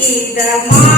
Amen.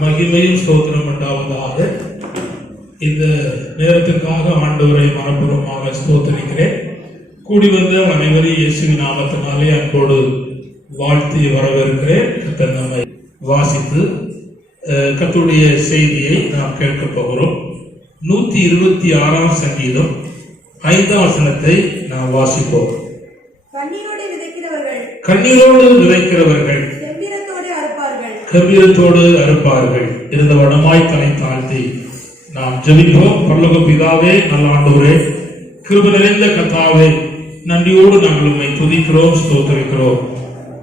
மகிமையும் ஸ்தோத்திரம் உண்டாவதாக. இந்த நேரத்திற்காக ஆண்டவரை மனப்பூர்வமாக ஸ்தோத்திரிக்கிறேன். கூடி வந்த அனைவரையும் இயேசுவின் நாமத்தினாலே அன்போடு வாழ்த்தி வரவேற்கிறேன். கர்த்தர் நம்மை வாசித்து கர்த்தருடைய செய்தியை நாம் கேட்க போகிறோம். 126ஆம் சங்கீதம் 5ஆம் வசனத்தை நாம் வாசிப்போம். கண்ணீரோடு விதைக்கிறவர்கள் கம்பீரத்தோடு அறுப்பார்கள். இருந்த வடமாய் தலை தாழ்த்தி நாம் ஜெபிப்போம். பரலோக பிதாவே, நல்ல ஆண்டவரே, கிருபை நிறைந்த கர்த்தாவே, நன்றியோடு நாங்கள் உம்மை துதிக்கிறோம், ஸ்தோத்திரிக்கிறோம்.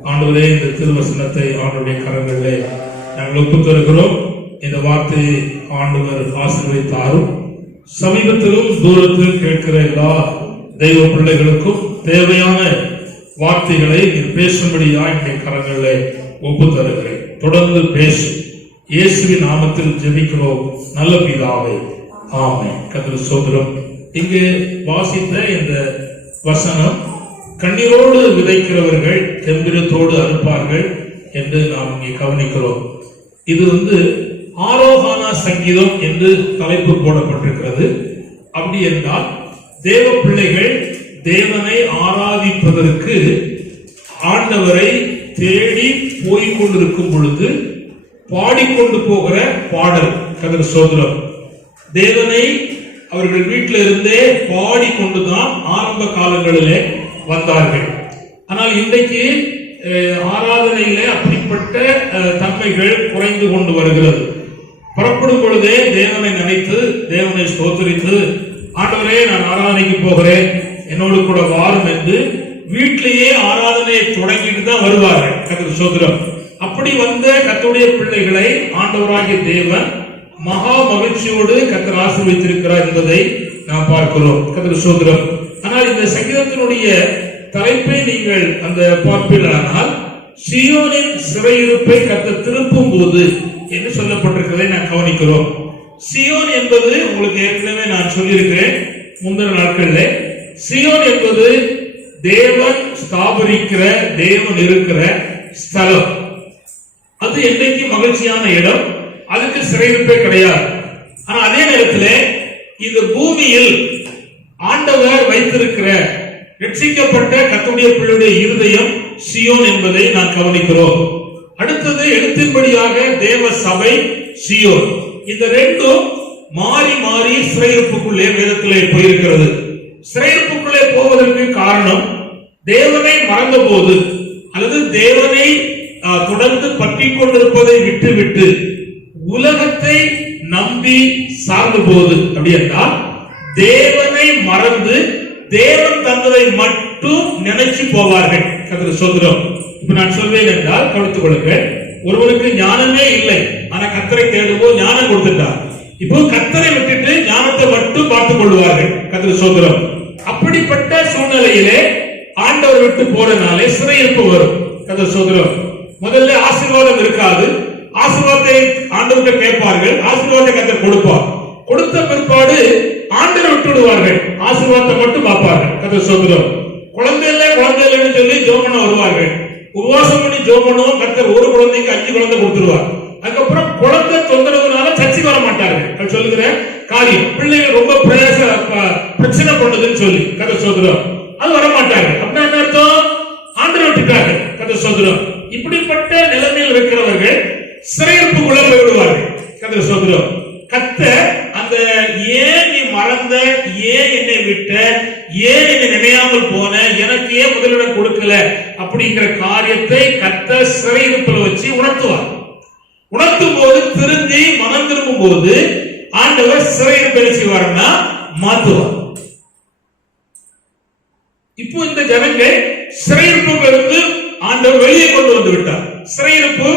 ஆண்டவரே, இந்த திருவசனத்தை ஆண்டவருடைய கரங்களிலே நாங்கள் ஒப்புத் தருகிறோம். இந்த வார்த்தையை ஆண்டவர் ஆசீர்வதித்தாரும் சமீபத்திலும் தூரத்தில் கேட்கிற எல்லா தெய்வ பிள்ளைகளுக்கும் தேவையான வார்த்தைகளை நீர் பேசும்படியாக என்னுடைய கரங்களிலே ஒப்புத் தருகிறேன். தொடர்ந்து பேசு. இயேசுவின் நாமத்தில் ஜெபிக்கிறோம் நல்ல பிதாவே, ஆமென். கர்த்தருக்கு ஸ்தோத்திரம். இங்கே வாசித்த இந்த வசனம், கண்ணீரோடு விதைக்கிறவர்கள் கம்பீரத்தோடு அறுப்பார்கள் என்று நாம் இங்கே கவனிக்கிறோம். இது ஆரோகானா சங்கீதம் என்று தலைப்பு போடப்பட்டிருக்கிறது. அப்படி என்றால் தேவ பிள்ளைகள் தேவனை ஆராதிப்பதற்கு ஆண்டவரை தேடி போய்கொண்டிருக்கும் பொழுது பாடிக்கொண்டு போகிற பாடல். கர்த்தருக்கு ஸ்தோத்திரம். தேவனை அவர்கள் வீட்டில் இருந்தே பாடிக்கொண்டுதான் ஆரம்ப காலங்களிலே வந்தார்கள். ஆனால் இன்றைக்கு ஆராதனையிலே அப்படிப்பட்ட தன்மைகள் குறைந்து கொண்டு வருகிறது. புறப்படும் பொழுதே தேவனை நினைத்து தேவனை ஸ்தோத்திரித்து, ஆண்டவரே நான் ஆராதனைக்கு போகிறேன், என்னோடு கூட வாரும் என்று வீட்டிலேயே ஆராதனையை தொடங்கிட்டு தான் வருவார்கள். கர்த்தருக்கு ஸ்தோத்திரம். அப்படி வந்த கர்த்தருடைய பிள்ளைகளை ஆண்டவராகிய தேவன் மகா மகிழ்ச்சியோடு கர்த்தர் ஆசீர்வதித்திருக்கிறார் என்பதை நாம் பார்க்கிறோம். கர்த்தருக்கு ஸ்தோத்திரம். ஆனால் இந்த சங்கீதத்தினுடைய தலைப்பை நீங்கள் அந்த பார்ப்பீர்களானால், சீயோனின் சிறையிருப்பை கர்த்தர் திருப்பும் போது என்று சொல்லப்பட்டிருக்கிறதை நான் கவனிக்கிறோம். சீயோன் என்பது உங்களுக்கு ஏற்கனவே நான் சொல்லியிருக்கிறேன் முந்தின நாட்களில். சீயோன் என்பது தேவன் ஸ்தாபரிக்கிற, தேவன் இருக்கிற ஸ்தலம். அது என்னைக்கு மகிழ்ச்சியான இடம், அதுக்கு சிறையிருப்பே கிடையாது. ஆனா அதே நேரத்தில் இந்த பூமியில் ஆண்டவர் வைத்திருக்கிற ரட்சிக்கப்பட்ட கர்த்தருடைய பிள்ளையுடைய இருதயம் சீயோன் என்பதை நான் கவனிக்கிறோம். அடுத்தது எழுத்தின்படியாக தேவ சபை சீயோன். இந்த ரெண்டும் மாறி மாறி சிறையிருப்புக்குள்ளே வேதத்திலே போயிருக்கிறது. சிறையிருப்புக்குள்ளே போவதற்கு காரணம், தேவனை மறந்த போது அல்லது தேவனை தொடர்ந்து பற்றி கொண்டிருப்பதை விட்டுவிட்டு உலகத்தை நம்பி சார்ந்த போது, அப்படி என்றால் தேவனை மறந்து தேவன் தந்ததை மட்டும் நினைச்சு போவார்கள். கர்த்தருக்கு ஸ்தோத்திரம். இப்ப நான் சொல்வேன் என்றால் கவனித்துக் கொள்ளுங்கள். ஒருவனுக்கு ஞானமே இல்லை, ஆனா கர்த்தரை தேடுவோம், ஞானம் கொடுத்துட்டார். இப்போ கர்த்தரை விட்டுட்டு ஞானத்தை மட்டும் பார்த்துக் கொள்வார்கள். கர்த்தருக்கு ஸ்தோத்திரம். அப்படிப்பட்ட சூழ்நிலையிலே ஆண்டவர் விட்டு போறதுனாலே சிறையிருப்பு வரும். கர்த்தருக்கு ஸ்தோத்திரம். முதல்ல ஆசீர்வாதம் இருக்காது. ஆசீர்வாதத்தை ஆண்டவர்கிட்ட கேட்பார்கள், ஆசீர்வாதத்தை கர்த்தர் கொடுப்பார். கொடுத்த பிற்பாடு ஆண்டவரை விட்டு விடுவார்கள், ஆசீர்வாதத்தை மட்டும் பார்ப்பார்கள். கர்த்தருக்கு ஸ்தோத்திரம். குழந்தை இல்லைன்னு சொல்லி ஜெபம் பண்ண வருவார்கள். உபவாசம் பண்ணி ஜெபம் பண்ணுவோம். கர்த்தர் ஒரு குழந்தைக்கு 5 குழந்தை கொடுத்துருவார். அதுக்கப்புறம் குழந்தை தொந்தரவுனால சர்ச்சை வர மாட்டார்கள். சொல்லுகிற காரியம், பிள்ளைகள் ரொம்ப பிரச்சனை பண்ணுதுன்னு சொல்லி கர்த்தருக்கு ஸ்தோத்திரம், அது வர மாட்டார்கள். அப்படின்னா என்ன அர்த்தம்? ஆண்டவரை விட்டுட்டாங்க. கர்த்தருக்கு ஸ்தோத்திரம். இப்படிப்பட்ட நிலைமையில் இருக்கிறவர்கள் சிறையிருப்புக்குள்ள போய்விடுவார்கள். கர்த்தருக்கு ஸ்தோத்திரம். கர்த்தர் அந்த ஏன் நீ மறந்த, ஏன் என்னை விட்ட, ஏன் என்னை நினையாமல் போன, எனக்கு ஏன் முதலிடம் கொடுக்கல அப்படிங்கிற காரியத்தை கர்த்தர் சிறையிருப்புல வச்சு உணர்த்துவார். உணர்த்தும் போது திருந்தி மனம் திரும்பும் போது ஆண்டவர் சிறையிருப்பை செய்வார்னா மாற்றுவார். இப்போ இந்த ஜனங்கள் சிறையிருப்புகளிலிருந்து ஆண்டவர் வெளியே கொண்டு வந்து விட்டார். சிறையிருப்பு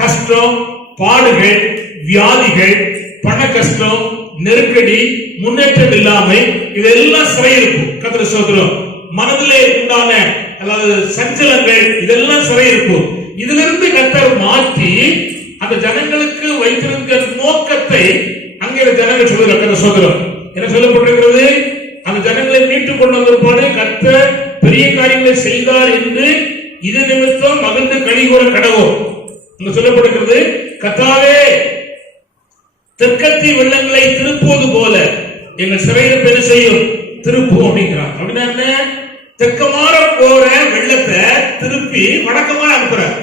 கஷ்டம், பாடுகள், வியாதிகள், பண கஷ்டம், நெருக்கடி, முன்னேற்றம் இல்லாமை, இதெல்லாம் சிறையிருப்பு. கர்த்தருக்கு ஸ்தோத்திரம். மனதிலே உண்டான அதாவது சஞ்சலங்கள், இதெல்லாம் சிறையிருப்பு. இதிலிருந்து கர்த்தர் மாற்றி அந்த ஜனங்களுக்கு வைத்திருக்கிற நோக்கத்தை அங்கே ஜனங்கள் சொல்லுகிறார். கர்த்தருக்கு ஸ்தோத்திரம். என்ன சொல்லப்பட்டிருக்கிறது? அந்த ஜனங்களை மீட்டுக் கொண்டு வந்திருப்பாடு கர்த்தர் பெரிய காரியங்களை செய்தார் என்று இது நிமித்தம் மகிழ்ந்து கலிகூற கடவோம். சொல்லப்படுகிறது, கர்த்தாவே தெற்கத்தி வெள்ளங்களை திருப்புவது போல எங்கள் சிறையிருப்பு என்ன செய்யும்? திருப்பும் அப்படிங்கிறார். அப்படின்னா என்ன? தெற்கமாற போற வெள்ளத்தை திருப்பி வடக்கமா அனுப்புறார்.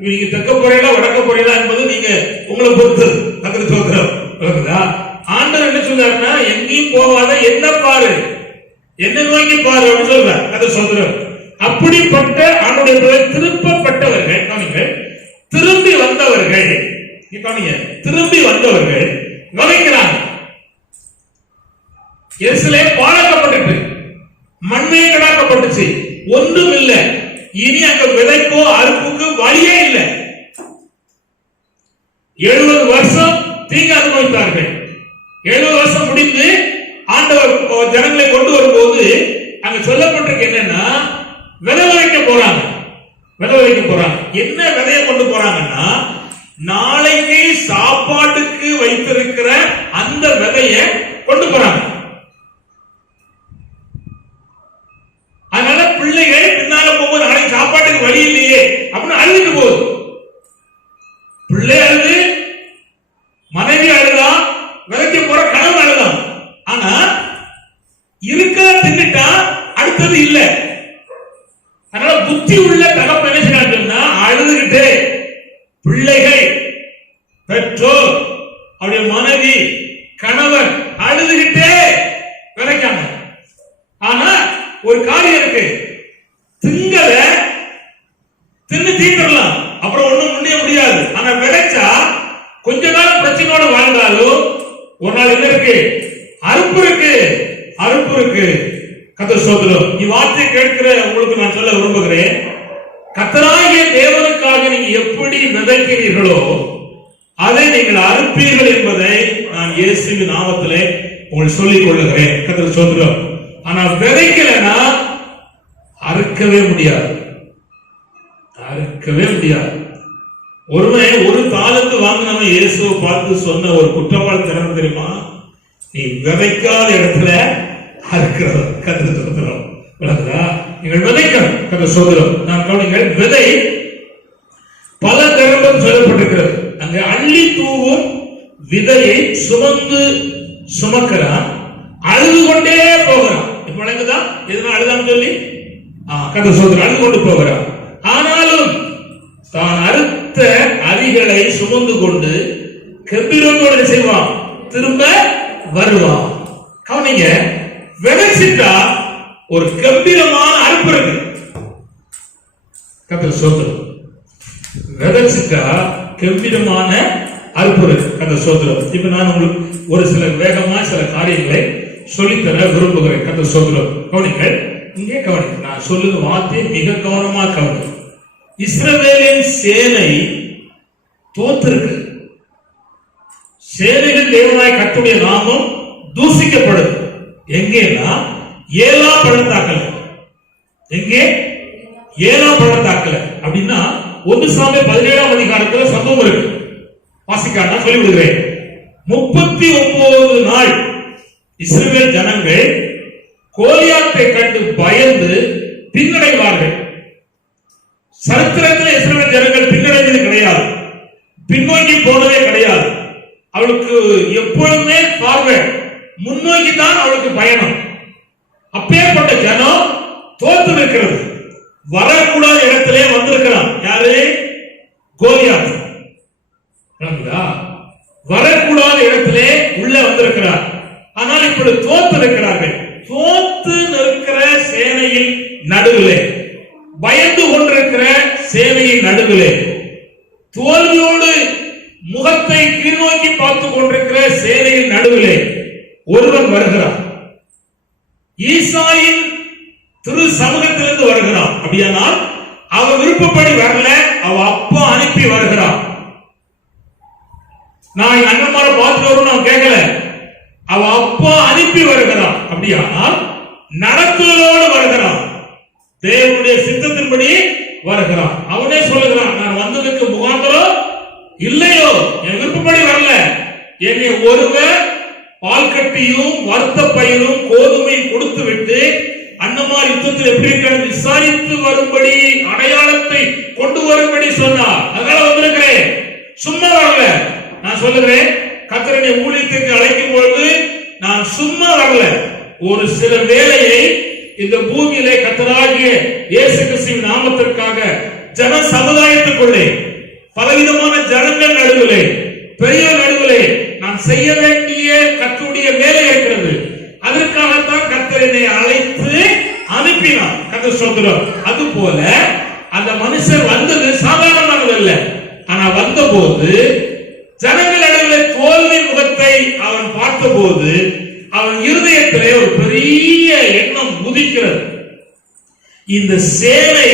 நீங்க தெற்க போறீங்களா வடக்க போறீங்களா என்பது நீங்க உங்களை பொறுத்தது. கர்த்தர் ஸ்தோத்திரம். ஆண்டவர் என்ன சொல்றாருன்னா, எங்கேயும் போகாத என்ன பாரு, என்ன நோக்கி பாரு அப்படின்னு சொல்றார். கர்த்தர் ஸ்தோத்திரம். அப்படிப்பட்ட ஆண்டவருடைய திருப்பப்பட்டவர்கள் கவனிங்கள், திரும்பி வந்தவர்கள் கவனிங்க, திரும்பி வந்தவர்கள் விதைக்கிறாங்க. எருசலேம் பாழாக்கப்பட்டு மண்மையை கடாக்கப்பட்டுச்சு, ஒன்றும் இல்லை. இனி அங்க விதைப்போ அறுப்புக்கு வழியே இல்லை. 70 வருஷம் தீங்கு அனுபவித்தார்கள். 70 வருஷம் முடிந்து ஆண்டவர் ஜனங்களை கொண்டு வரும்போது அங்க சொல்லப்பட்டிருக்கு என்னன்னா, விதை விதைக்க போறாங்க. விதை விதைக்க போறாங்க. என்ன விதையை கொண்டு போறாங்கன்னா, நாளைக்கு சாப்பாட்டுக்கு வைத்திருக்கிற அந்த விதையை கொண்டு போறாங்க. அதனால பிள்ளைகள் பின்னால போகும்போது நாளைக்கு சாப்பாட்டுக்கு வழி இல்லையே அப்படின்னு அழுதுட்டு போகுது. பிள்ளை அழுது, மனைவி அழுதான், விதைக்க போற கணவன் அழுதான். ஆனா இருக்கிற தின்னுட்டா அடுத்தது இல்ல. அதனால புத்தி உள்ள தகப்பன் என்ன செய்யறாங்கன்னா, அழுதுகிட்டு பிள்ளைகள், பெற்றோர், அவருடைய மனைவி, கணவன் அழுதுகிட்டே விதைக்காங்க. ஆனா ஒரு காரியம் இருக்கு, திங்கல தின்னு தீர்த்தரலாம், அப்புறம் ஒண்ணும் முடிய முடியாது. ஆனா விதைச்சா கொஞ்ச நாள் பிரச்சனையோட வாழ்ந்தாலும் ஒரு நாள் என்ன இருக்கு? அறுப்பு இருக்கு, அறுப்பு இருக்கு. கர்த்தர் ஸ்தோத்திரம். இவ்வார்த்தையை கேட்கிற உங்களுக்கு நான் சொல்ல விரும்புகிறேன், கர்த்தராகிய தேவனுக்காக நீங்க எப்படி விதைக்கிறீர்களோ அதை நீங்கள் அறுப்பீர்கள் என்பதை நான் இயேசுவின் நாமத்திலே உங்களுக்கு சொல்லிக் கொள்ளுகிறேன். கர்த்தர் ஸ்தோத்திரம். ஆனா விதைக்கலனா அறுக்கவே முடியாது, அறுக்கவே முடியாது. ஒருவன் ஒரு தாளந்து வாங்கினவன் இயேசுவை பார்த்து சொன்ன ஒரு குற்றவாளி திறன் தெரியுமா? நீ விதைக்காத இடத்துல அறுக்கிறோம். கர்த்தர் ஸ்தோத்திரம். விளக்குதா? நீங்கள் விதைக்கணும். கர்த்தர் ஸ்தோத்திரம். நான் கவனிங்கள், விதை பல தரம்பம் சொல்லப்பட்டிருக்கிறது. அங்க அள்ளி தூவும் விதையை சுமந்து சுமக்கிறான், அழுது கொண்டே போகிறான். இப்ப விளங்குதா எதுனா அழுதான்னு சொல்லி? கர்த்தர் ஸ்தோத்திரம். அழுது கொண்டு போகிறான். ஆனாலும் தான் அறுத்த அரிகளை சுமந்து கொண்டு கம்பீரத்தோடு செய்வான், திரும்ப வருவான். கவனிங்க, விதைச்சிட்டா ஒரு கம்பீரமான அறுப்பு இருக்கு. கர்த்தர் ஸ்தோத்திரம். விதைச்சிட்டா கம்பீரமான அறுப்பு இருக்கு. கர்த்தர் ஸ்தோத்திரம். இப்ப நான் உங்களுக்கு ஒரு சில வேகமா சில காரியங்களை சொல்லித்தர விரும்புகிறேன். கர்த்தர் ஸ்தோத்திரம். கவனிங்க, இங்கே கவனிங்க, நான் சொல்லுங்க வார்த்தை மிக கவனமா கவனிங்க. இஸ்ரவேலின் சேனை தோத்திருக்கு. சேனைகள் தேவனாய் கர்த்தருடைய நாமம் தூசிக்கப்படுது. எங்கேனா ஏலா பள்ளத்தாக்குல. எங்கே? ஏலா பள்ளத்தாக்குல. அப்படின்னா 1 சாமுவேல் 17ஆம் அதிகாரத்துல சம்பவம் இருக்கு. வாசிக்காட்டா சொல்லி விடுகிறேன். 39 நாள் இஸ்ரவேல் ஜனங்கள் கோலியாத்தை கண்டு பயந்து பின்னடைவார்கள். சரித்திரத்தில் இஸ்ரவேல் ஜனங்கள் பின்னடைந்தது கிடையாது, பின்னோக்கி போனதே கிடையாது. அவளுக்கு எப்பொழுதுமே பார்வை முன்னோக்கி தான் அவளுக்கு பயணம். அப்பேற்பட்ட ஜனம் தோத்து இருக்கிறது. வரக்கூடாத இடத்திலே வந்திருக்கிறான். யாரு? கோலியாத். வரக்கூடாத இடத்திலே உள்ள வந்திருக்கிறார். ஆனால் இப்படி தோத்து இருக்கிறார்கள். தோத்து நிற்கிற சேனையின் நடுவிலே, பயந்து கொண்டிருக்கிற சேனையின் நடுவிலே, தோல்வியோடு முகத்தை கீழ்நோக்கி பார்த்துக் கொண்டிருக்கிற சேனையின் நடுவிலே ஒருவன் வருகிறான். ஈசாயின் திரு சமூகத்திலிருந்து வருகிறான். அப்படியானால் அவன் விருப்பப்படி வரல, அவ அப்பா அனுப்பி வருகிறான். நான் என் அண்ணன்மாரை பார்த்து வரும் நான் கேட்கல, அவ அப்பா அனுப்பி வருகிறான். அப்படியானால் நடத்துவதோடு வருகிறான், தேவனுடைய சித்தத்தின்படி வருகிறான். அவனே சொல்லுகிறான், நான் வந்ததுக்கு முகாந்திரம் இல்லையோ, என் விருப்பப்படி வரல, என்னை ஒருவர் பால் கட்டியும் வறுத்த பயிரும் கோதுமையும் கொடுத்து விட்டு அண்ணமார் யுத்தத்தில் எப்படி இருக்கிறது விசாரித்து வரும்படி அடையாளத்தை கொண்டு வரும்படி சொன்னார். அதனால வந்திருக்கிறேன், சும்மா நான் சொல்லுகிறேன், கர்த்தர் என்னை ஊழியத்துக்கு அழைக்கும் பொழுது நான் சும்மா வரல. ஒரு சில வேளையை இந்த பூமியிலே கர்த்தராகிய இயேசு கிறிஸ்துவின் நாமத்திற்காக ஜன சமுதாயத்துக்குள்ளே பலவிதமான ஜனங்கள் நடுவிலே பெரிய நடுவிலே நான் செய்ய வேண்டிய கர்த்தருடைய வேலை இருக்கிறது. அதற்காகத்தான் கர்த்தர் என்னை அழைத்து அனுப்பினார். கர்த்தர் ஸ்தோத்திரம். அது போல அந்த மனுஷர் வந்தது சாதாரணமானது அல்ல. ஆனா வந்தபோது ஜனங்கள் நடுவில் தோல்வி முகத்தை அவன் பார்த்தபோது அவன் இருதயத்திலே ஒரு பெரிய எண்ணம் உதிக்கிறது. இந்த சேனை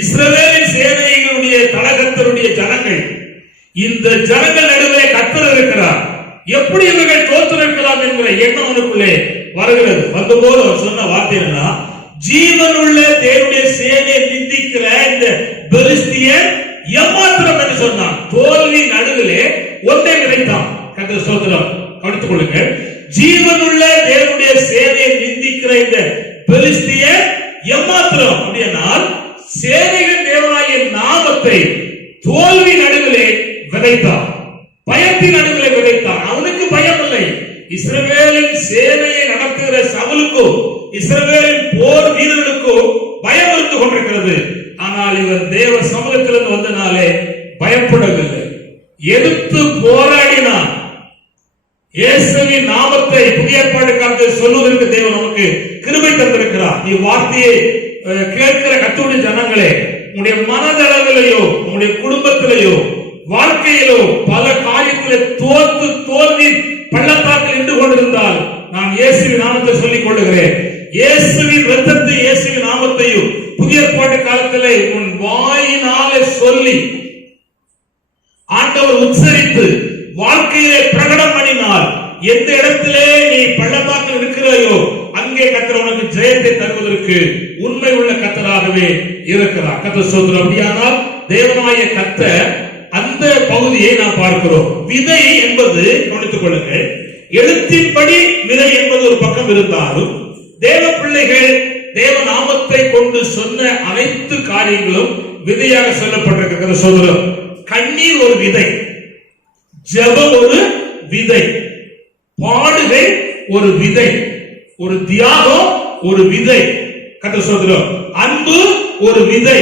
இஸ்ரவேலின் சேனைகளுடைய தலகர்த்தருடைய ஜனங்கள், இந்த ஜனங்கள் நடுவே கர்த்தர் இருக்கிறார், எப்படி இவர்கள் தோற்றிருக்கலாம் என்கிற எண்ணம் அவனுக்குள்ளே வருகிறது. வந்தபோது அவர் சொன்ன வார்த்தை என்னன்னா, ஜீவனுள்ள தேவனுடைய சேனையை நிந்திக்கிற இந்த பெலிஸ்தியர் ஏமாத்திரம் என்று சொன்னான். தோல்வி நடுவிலே ஒன்றை கிடைத்தான். கர்த்தர் ஸ்தோத்திரம். கவனித்துக் கொள்ளுங்கள். ஜீவனுள்ள தேவனுடைய சேனையை நிந்திக்கிற இந்த பெலிஸ்தியர் ஏமாத்திரம் அப்படினால் சேனைகள் தேவனாகிய நாமத்தை தோல்வி நடுவிலே விதைத்தான், பயத்தின் நடுவிலே விதைத்தான். அவனுக்கு பயம் இல்லை. இஸ்ரவேலின் சேனையை நடத்துகிற சவுலுக்கோ இஸ்ரவேலின் போர் வீரர்களுக்கோ பயம் இருந்து கொண்டிருக்கிறது. ஆனால் இவர் தேவ சமூகத்திலிருந்து வந்தனாலே பயப்படவில்லை, எதிர்த்து போராடினான். இயேசுவின் நாமத்தை புதிய ஏற்பாட்டுக்காக சொல்வதற்கு தேவன் நமக்கு கிருபை தந்திருக்கிறார். இவ்வார்த்தையை கேட்கிற கர்த்தருடைய ஜனங்களே, உங்களுடைய மனதளவிலேயோ உங்களுடைய குடும்பத்திலேயோ வாழ்க்கையிலோ பல காரியத்திலே தோல்வி பள்ளத்தாக்கில் நின்று கொண்டிருந்தால் நான் இயேசுவின் நாமத்தை சொல்லிக் கொள்ளுகிறேன். இயேசுவின் இரத்தத்தை இயேசுவின் நாமத்தையும் புதிய ஏற்பாட்டு காலத்திலே உன் வாயினாலே சொல்லி ஆண்டவர் உச்சரித்து வாழ்க்கையிலே பிரகடனம் பண்ணினால் எந்த இடத்திலே நீ பள்ளத்தாக்கில் இருக்கிறாயோ அங்கே கர்த்தர் உனக்கு ஜெயத்தை தருவதற்கு உண்மை உள்ள கர்த்தராகவே இருக்கிறார். கர்த்தர் ஸ்தோத்திரம். அப்படியானால் தேவனாய கர்த்தர் அந்த பகுதியை நாம் பார்க்கிறோம். விதை என்பது கவனித்துக் கொள்ளுங்கள், எழுத்தின்படி விதை என்பது ஒரு பக்கம் இருந்தாலும் தேவ பிள்ளைகள் தேவ நாமத்தை கொண்டு சொன்ன அனைத்து காரியங்களும் விதையாக சொல்லப்பட்டிருக்கிறது. சோதரம், கண்ணீர் ஒரு விதை, ஜெபம் ஒரு விதை, பாடுகை ஒரு விதை, ஒரு தியாகம் ஒரு விதை. கர்த்தர் சோதரம், அன்பு ஒரு விதை,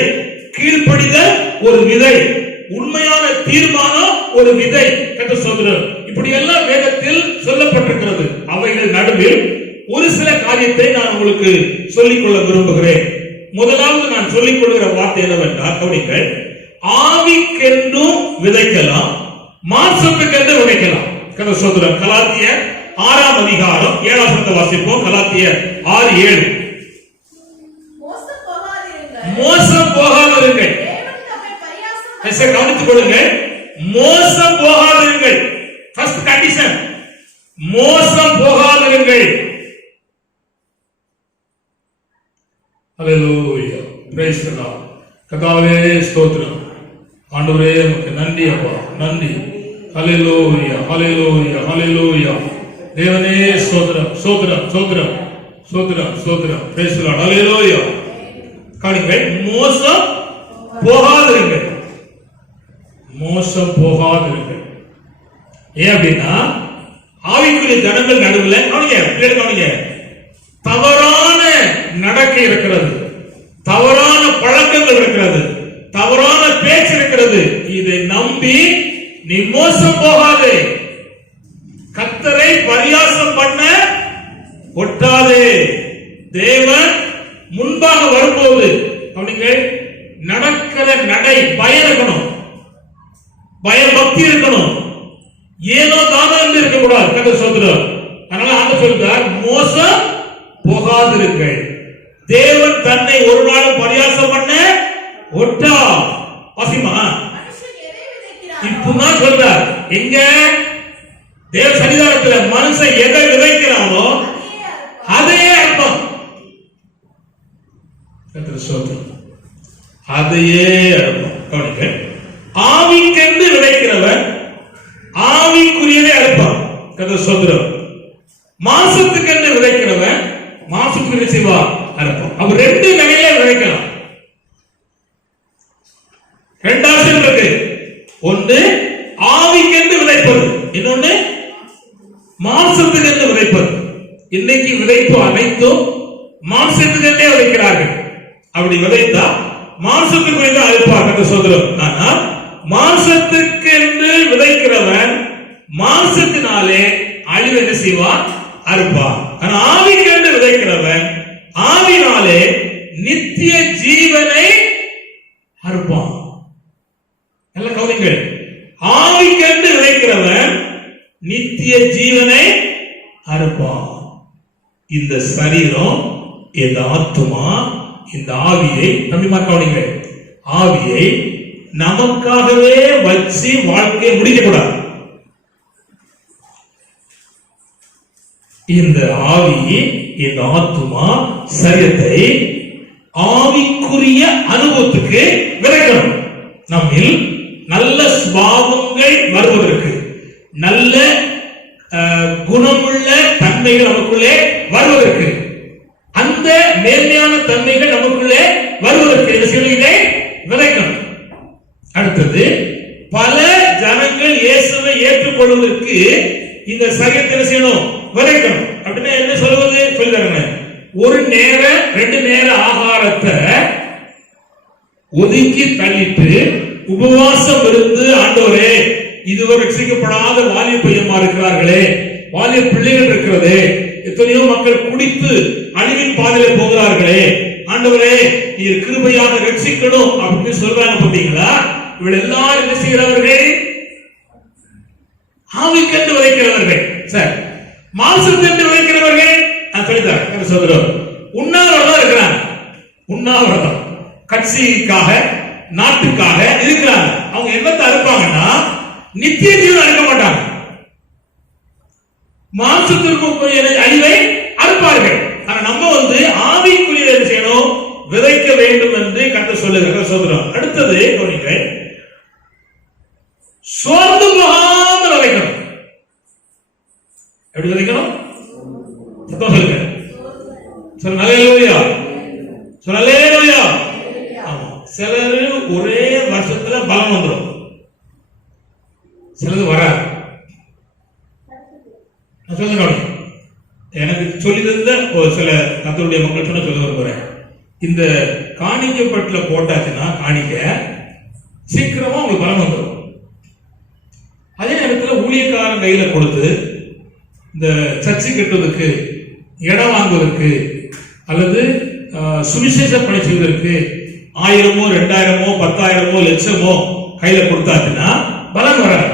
கீழ்ப்படிதல் ஒரு விதை, உண்மையான தீர்மானம் ஒரு விதை. கர்த்தர் சோதரம், இப்படி எல்லாம் வேதத்தில் சொல்லப்பட்டிருக்கிறது. அவைகள் நடுவில் ஒரு சில காரியத்தை நான் உங்களுக்கு சொல்லிக் கொள்ள விரும்புகிறேன். முதலாவது நான் சொல்லிக் கொள்கிற வார்த்தை என்னவென்றால், கவனிங்கள், ஆவிக்கென்றும் விதைக்கலாம், மாம்சத்துக்கென்று விதைக்கலாம். கர்த்தர் ஸ்தோத்திரம். கலாத்தியர் 6ஆம் அதிகாரம் 7ஆம் வசனத்தை வாசிப்போம். கலாத்தியர் 6:7. மோசம் போகாதிருங்கள். கவனித்துக் கொள்ளுங்கள், மோசம் போகாதிருங்கள். ஃபர்ஸ்ட் கண்டிஷன், மோசம் போகாதிருங்கள். ஹல்லேலூயா, பிரைஸ் தி லார்ட். கர்த்தாவே ஸ்தோத்திரம். ஆண்டவரே உமக்கு நன்றி அப்பா, நன்றி. ஹல்லேலூயா, ஹல்லேலூயா, ஹல்லேலூயா. தேவனே ஸ்தோத்திரம், ஸ்தோத்திரம், ஸ்தோத்திரம், ஸ்தோத்திரம், ஸ்தோத்திரம். Praise the lord. ஹல்லேலூயா. காணுங்கள், மோசம் போகாதிருங்கள், மோசம் போகாதிருங்கள். ஏன் அப்படின்னா ஆவிக்குரிய ஜனங்கள் நடுவில் கவனிங்க, தவறான நடக்கை இருக்கிறது, தவறான பழக்கங்கள் இருக்கிறது, தவறான பேச்சு இருக்கிறது. இதை நம்பி நீ மோசம் போகாதே. கர்த்தரை பரியாசம் பண்ண ஒட்டாதே. தேவன் முன்பாக வரும்போது கவனிங்கள், நடக்கிற நடை பயம் இருக்கணும், பயபக்தி இருக்கணும், ஏனோ தானோ என்று இருக்கக்கூடாது. கர்த்தர் சொல்கிறார். அதனால ஆண்டவர் சொல்கிறார், மோசம் போகாதிருங்கள். தேவன் தன்னை ஒரு நாளும் பரியாசம் பண்ண ஒட்டா. வாசிமா, இப்பதான் சொல்றார். எங்க தேவ சன்னிதானத்தில் மனுஷன் எதை விதைக்கிறானோ அதையே அர்த்தம். அதையே அர்த்தம். கவனிக்க, ஆவிக்கென்று விதைக்கிறவன் ஆவிக்குரியதை அறுப்பான். கர்த்தர் சொல்கிறார். மாசத்துக்கென்று விதைக்கிறவன் மாசத்துக்கு செய்வான், அறுப்பான். அப்ப ரெண்டு நிலையில விதைக்கலாம். ரெண்டு ஆசை இருக்கு. ஒன்று ஆவிக்கென்று விதைப்பது, இன்னொன்னு மாம்சத்துக்கு விதைப்பது. இன்னைக்கு விதைப்பு அனைத்தும் மாம்சத்துக்கே விதைக்கிறார்கள். அப்படி விதைத்தா மாம்சத்துக்கு அறுப்பார் என்று சொல்கிறோம். ஆனால் மாம்சத்துக்கு என்று விதைக்கிறவன் மாம்சத்தினாலே அழிவு என்ன செய்வான்? அறுப்பான். ஆனால் ஆவிக்கென்று விதைக்கிறவன் ஆவினாலே நித்திய ஜீவனை அறுப்பான். நல்ல கவனிங்கள். ஆவிக்கென்று விதைக்கிறவன் நித்திய ஜீவனை அறுப்பான். இந்த சரீரம், இந்த ஆத்துமா, இந்த ஆவியை நம்பிமா கவனிங்கள். ஆவியை நமக்காகவே வச்சு வாழ்க்கையை முடிக்க கூடாது. இந்த ஆவி, இந்த ஆத்துமா சரீரத்தை ஆவிக்குரிய அனுபவத்துக்கு விதைக்கணும். நம்மில் நல்ல சுபாவங்கள் வருவதற்கு, நல்ல குணமுள்ள தன்மைகள் நமக்குள்ளே வருவதற்கு, அந்த மேன்மையான தன்மைகள் நமக்குள்ளே வருவதற்கு இதை விதைக்கணும். அடுத்தது, பல ஜனங்கள் இயேசுவை ஏற்றுக்கொள்வதற்கு இந்த சரீரத்தை செய்யணும், விதைக்கணும். அப்படின்னா என்ன சொல்வது? சொல்லுங்க. ஒரு நேர 2 நேர ஆகாரத்தை ஒதுக்கி தள்ளிட்டு உபவாசம் இருந்து, ஆண்டவரே இதுவரை ரட்சிக்கப்படாத வாலிப பையன்மார் இருக்கிறார்களே, வாலிப பிள்ளைகள் இருக்கிறது, எத்தனையோ மக்கள் குடித்து அழிவின் பாதையிலே போகிறார்களே, ஆண்டவரே நீர் கிருபையாக ரட்சிக்கணும் அப்படின்னு சொல்றாங்க. பாத்தீங்களா? இவள் எல்லாரும் என்ன செய்கிறவர்கள்? ஆவிக்கென்று விதைக்கிறவர்கள். சார், மாம்சத்தென்று விதைக்கிறவர்கள் நான் சொல்லித்தரேன். சொல்றோம், உண்ணாவிரதம் இருக்கிறாங்க. உண்ணாவிரதம் கட்சிக்காக, நாட்டுக்காக இருக்கிறாங்க. அவங்க என்னத்தை அறுப்பாங்கன்னா நித்திய ஜீவன் அறுக்க மாட்டாங்க, மாம்சத்திற்கு அழிவை அறுப்பார்கள். ஆனா நம்ம ஆவிக்குரிய செய்யணும், விதைக்க வேண்டும் என்று கர்த்தர் சொல்லுகிறார். அடுத்தது சோர்ந்து போகாமல் விதைக்கணும். எப்படி விதைக்கணும்? சத்தம் சொல்லுங்க. சொல்லுங்க அல்லேலூயா. சொல்லுங்க அல்லேலூயா. ஆமா, சிலர் ஒரே வருஷத்துல பலம் வந்துடும், சிலது வராது. சொல்லுங்க. எனக்கு சொல்லியிருந்த ஒரு சில கர்த்தருடைய மக்கள் சொன்ன சொல்ல விரும்புறேன். இந்த காணிக்கப்பட்டுல போட்டாச்சுன்னா காணிக்க சீக்கிரமா உங்களுக்கு பலம் வந்துடும். அதே நேரத்தில் ஊழியக்காரன் கையில கொடுத்து இந்த சர்ச்சை கட்டுவதற்கு, இடம் வாங்குவதற்கு, அல்லது சுவிசேஷ பணி செய்வதற்கு 1000மோ 2000மோ 10,000மோ லட்சமோ கையில கொடுத்தாச்சுன்னா பலம் வராது.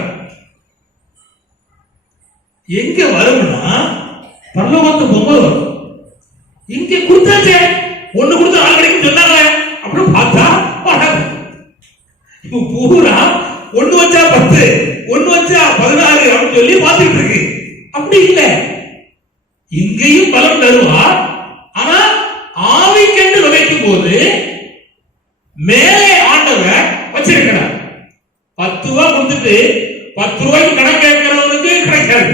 எங்க வரும்னா பரலோகத்து பொம்மை வரும். இங்க கொடுத்தாச்சே, ஒண்ணு கொடுத்து 4 கிடைக்கும் சொன்னாங்க அப்படின்னு பார்த்தா வராது. இப்ப பூரா ஒண்ணு வச்சா 10, ஒண்ணு வச்சா 16 அப்படின்னு சொல்லி பார்த்துட்டு இருக்கு. அப்படி இல்லை, இங்கேயும் பலம் தருவா. ஆனா ஆவிக்கென்று விதைக்கும் போது மேலே ஆண்டவர் வச்சிருக்கிறார். 10 ரூபாய் கொடுத்துட்டு 10 ரூபாய்க்கு கணக்கு கேட்கிறவனுக்கு கிடைக்காது.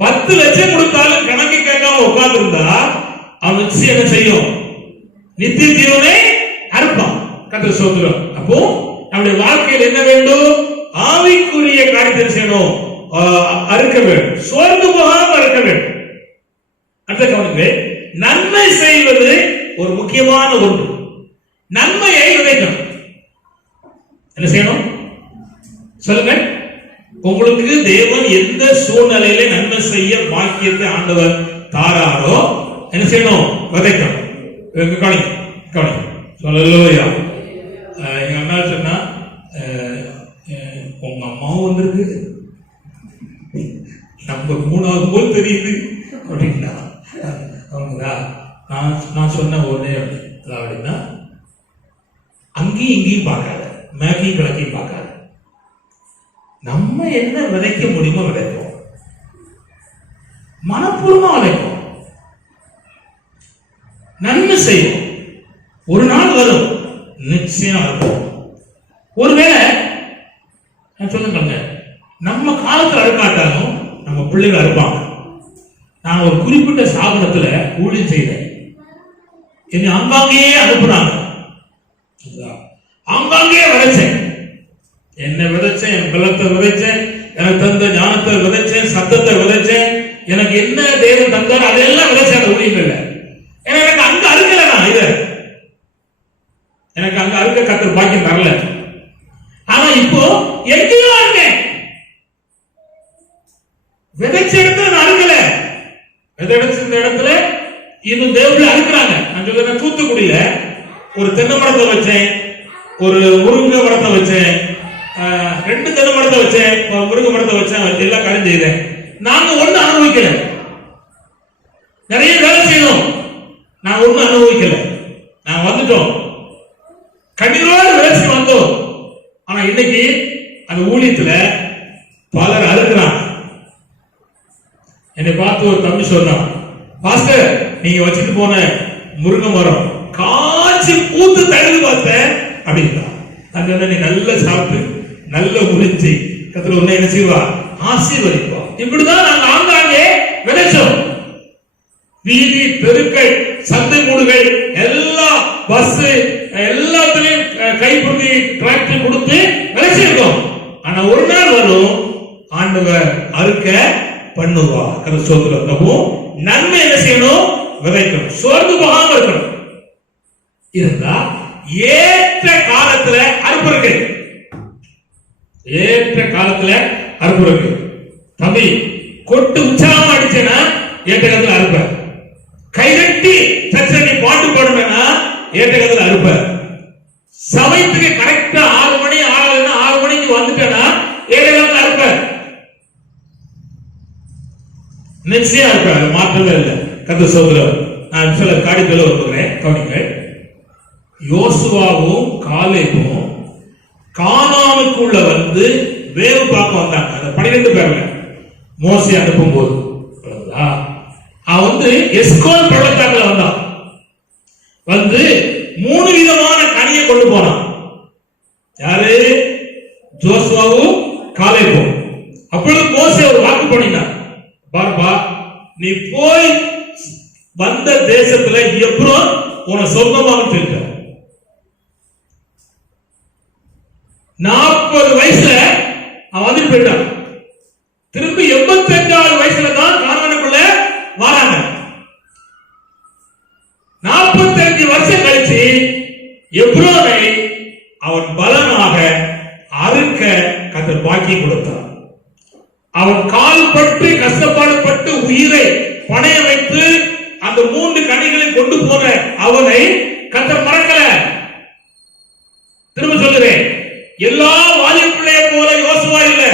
10 லட்சம் கொடுத்தாலும் கணக்கு கேட்காம உட்கார்ந்து இருந்தா அவன் என்ன செய்யும்? நித்திய ஜீவனை அறுப்பான். கர்த்தர் ஸ்தோத்திரம். அப்போ நம்முடைய வாழ்க்கையில் என்ன வேண்டும்? ஆவிக்குரிய காரியத்தை செய்யணும், அறுக்க வேண்டும், சோர்ந்து போகாம அறுக்க வேண்டும். அடுத்த கவனிங்க, நன்மை செய்வது ஒரு முக்கியமான ஒன்று. நன்மையை விதைக்கணும். என்ன செய்யணும் சொல்லுங்க. உங்களுக்கு தேவன் எந்த சூழ்நிலையில நன்மை செய்ய பாக்கியத்தை ஆண்டவர் தாராரோ என்ன செய்யணும்? விதைக்கணும். சொல்லலையா? எங்க அண்ணா சொன்னா, உங்க அம்மாவும் வந்திருக்கு, நம்ம 3வது போல் தெரியுது அப்படின்னா அவங்களா நான் சொன்ன ஒரே அப்படின்னா, அங்கேயும் இங்கேயும் பார்க்காத, மேற்கையும் கிழக்கையும் பார்க்காத, நம்ம என்ன விதைக்க முடியுமோ விதைப்போம், மனப்பூர்வமா விதைப்போம், நன்மை செய்வோம். ஒரு நாள் வரும், நிச்சயம் இருக்கும். ஒருவேளை நான் சொல்லுங்க, நம்ம காலத்தில் அறுக்காட்டாலும் நம்ம பிள்ளைகள் அறுப்பாங்க. நான் ஒரு குறிப்பிட்ட ஸ்தாபனத்துல ஊழியம் செய்தேன். என்னை அங்காங்கே அனுப்புறாங்க, அங்காங்கே விதைச்சேன், என்ன விதைச்சேன், என் பலத்தை விதைச்சேன், எனக்கு தந்த சத்தத்தை விதைச்சேன், எனக்கு என்ன தேவன் தந்தார் அதெல்லாம் விதைச்சேன் அந்த ஊழியங்கள்ல. எனக்கு அங்க அறுக்கல, நான் இத எனக்கு அங்க அறுக்க கத்தர் பாக்கியம் தரல. ஆனா இப்போ எங்கேயோ இருக்கேன், விதைச்ச இடத்துல நான் அறுக்கல, விதைச்ச இடத்துல இன்னும் தேவர்கள் அறுக்கிறாங்க. நான் சொல்றேன், தூத்துக்குடியில ஒரு தென்னை மரத்தை வச்சேன், ஒரு முருங்கை மரத்தை வச்சேன், 2 தென்னை மரத்தை வச்சேன், ஒரு முருங்கை மரத்தை வச்சேன், எல்லாம் காரியம் செய்தேன். நாங்க ஒண்ணு அனுபவிக்கல, நிறைய வேலை செய்யணும், நான் ஒண்ணு அனுபவிக்கல. நாங்க வந்துட்டோம், கண்ணீரோடு வேலை வந்தோம். ஆனா இன்னைக்கு அந்த ஊழியத்துல பலர் அறுக்கிறாங்க. என்னை பார்த்து ஒரு தம்பி சொன்னான், பாஸ்டர் நீங்க வச்சுட்டு போன முருங்கை மரம் காய்ச்சி பூத்து தழுது பார்த்தேன் அப்படின்னா. நீ நல்ல சாப்பிட்டு நல்ல உறிஞ்சி கத்திர ஒண்ணு என்ன செய்வா, ஆசீர்வதிப்பா. இப்படிதான் நாங்க ஆங்காங்கே விளைச்சோம். வீதி பெருக்கள் சந்தை மூடுகள் எல்லா பஸ் எல்லாத்துலயும் கைப்பிடி டிராக்டர் கொடுத்து விளைச்சிருக்கோம். ஆனா ஒரு நாள் வரும், ஆண்டவர் அறுக்க பண்ணுவா. கருத்தோத்திரமும் நன்மை என்ன செய்யணும், விதைக்கணும், சோர்ந்து போகாம இருக்கணும். இருந்தா ஏற்ற காலத்துல அறுப்பு இருக்கு, ஏற்ற காலத்துல அறுப்பு இருக்கு. தம்பி கொட்டு உற்சாகமா அடிச்சேன்னா ஏற்ற காலத்துல அறுப்ப, கைதட்டி சச்சரி பாட்டு பாடுவேன்னா ஏற்ற காலத்துல அறுப்ப, சமயத்துக்கு கரெக்டா 6 மணி 6 மணிக்கு வந்துட்டேன்னா ஏற்ற காலத்துல அறுப்ப, நிச்சயம் இருப்ப, அது மாற்றமே இல்லை. கர்த்தர் சோதரம். நான் சில காரியத்துல வருகிறேன், கவனிங்கள். யோசுவாவும் காலேபும் கானானுக்குள்ள வந்து வேவு பார்க்க வந்தாங்க. அந்த 12 பேர்ல மோசே அனுப்பும் போது அவன் வந்து எஸ்கோல் பள்ளத்தாக்குல வந்தான். வந்து 3 விதமான கனியை கொண்டு போனான். யாரு? ஜோசுவாவும் காலேபும். அப்பொழுது மோசே ஒரு வாக்கு பண்ணினார், பார்ப்பா நீ போய் வந்த தேசத்துல எப்ரோன் உன சொந்தமாக சொல்லிட்ட. 40 வயசுல அவன் வந்துட்டு போயிட்டான். திரும்பி 85வது வயசுல தான் கானானுக்குள்ள வராங்க. 45 வருஷம் கழிச்சு எப்ரோனை அவன் பலனாக அறுக்க கர்த்தர் பாக்கியம் கொடுத்தான். அவன் கால் பட்டு கஷ்டப்பாடுபட்டு உயிரை பணைய வைத்து அந்த 3 கனிகளை கொண்டு போன அவனை கர்த்தர் மறக்கல. திரும்ப சொல்லுறேன், எல்லா வாலிப பிள்ளையை போல யோசுவா இல்ல.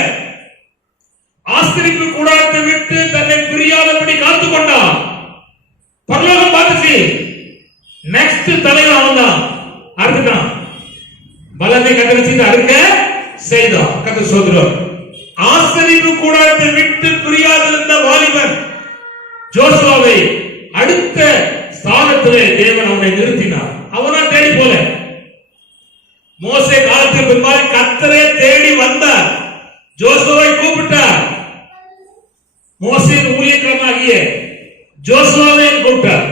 ஆஸ்திரிப்பு கூடாரத்தை விட்டு தன்னை பிரியாதபடி காத்து கொண்டான். பரலோகம் பார்த்துச்சு. நெக்ஸ்ட் தலைவன் அவன் தான், அறுத்துட்டான். பலனை கத்தரிச்சு அறுக்க செய்தான். கர்த்தர் சோதரம். ஆஸ்திரிப்பு கூடாரத்தை விட்டு பிரியாதிருந்த வாலிபன் ஜோசுவாவை அடுத்த ஸ்தானத்திலே தேவன் அவனை நிறுத்தினார். அவனா தேடி போல. மோசே காலத்துக்கு பின்பாக கர்த்தரே தேடி வந்தார். ஜோசுவாவை கூப்பிட்டார். மோசேயின் ஊழியக்காரனாகிய ஜோசுவாவை கூப்பிட்டார்.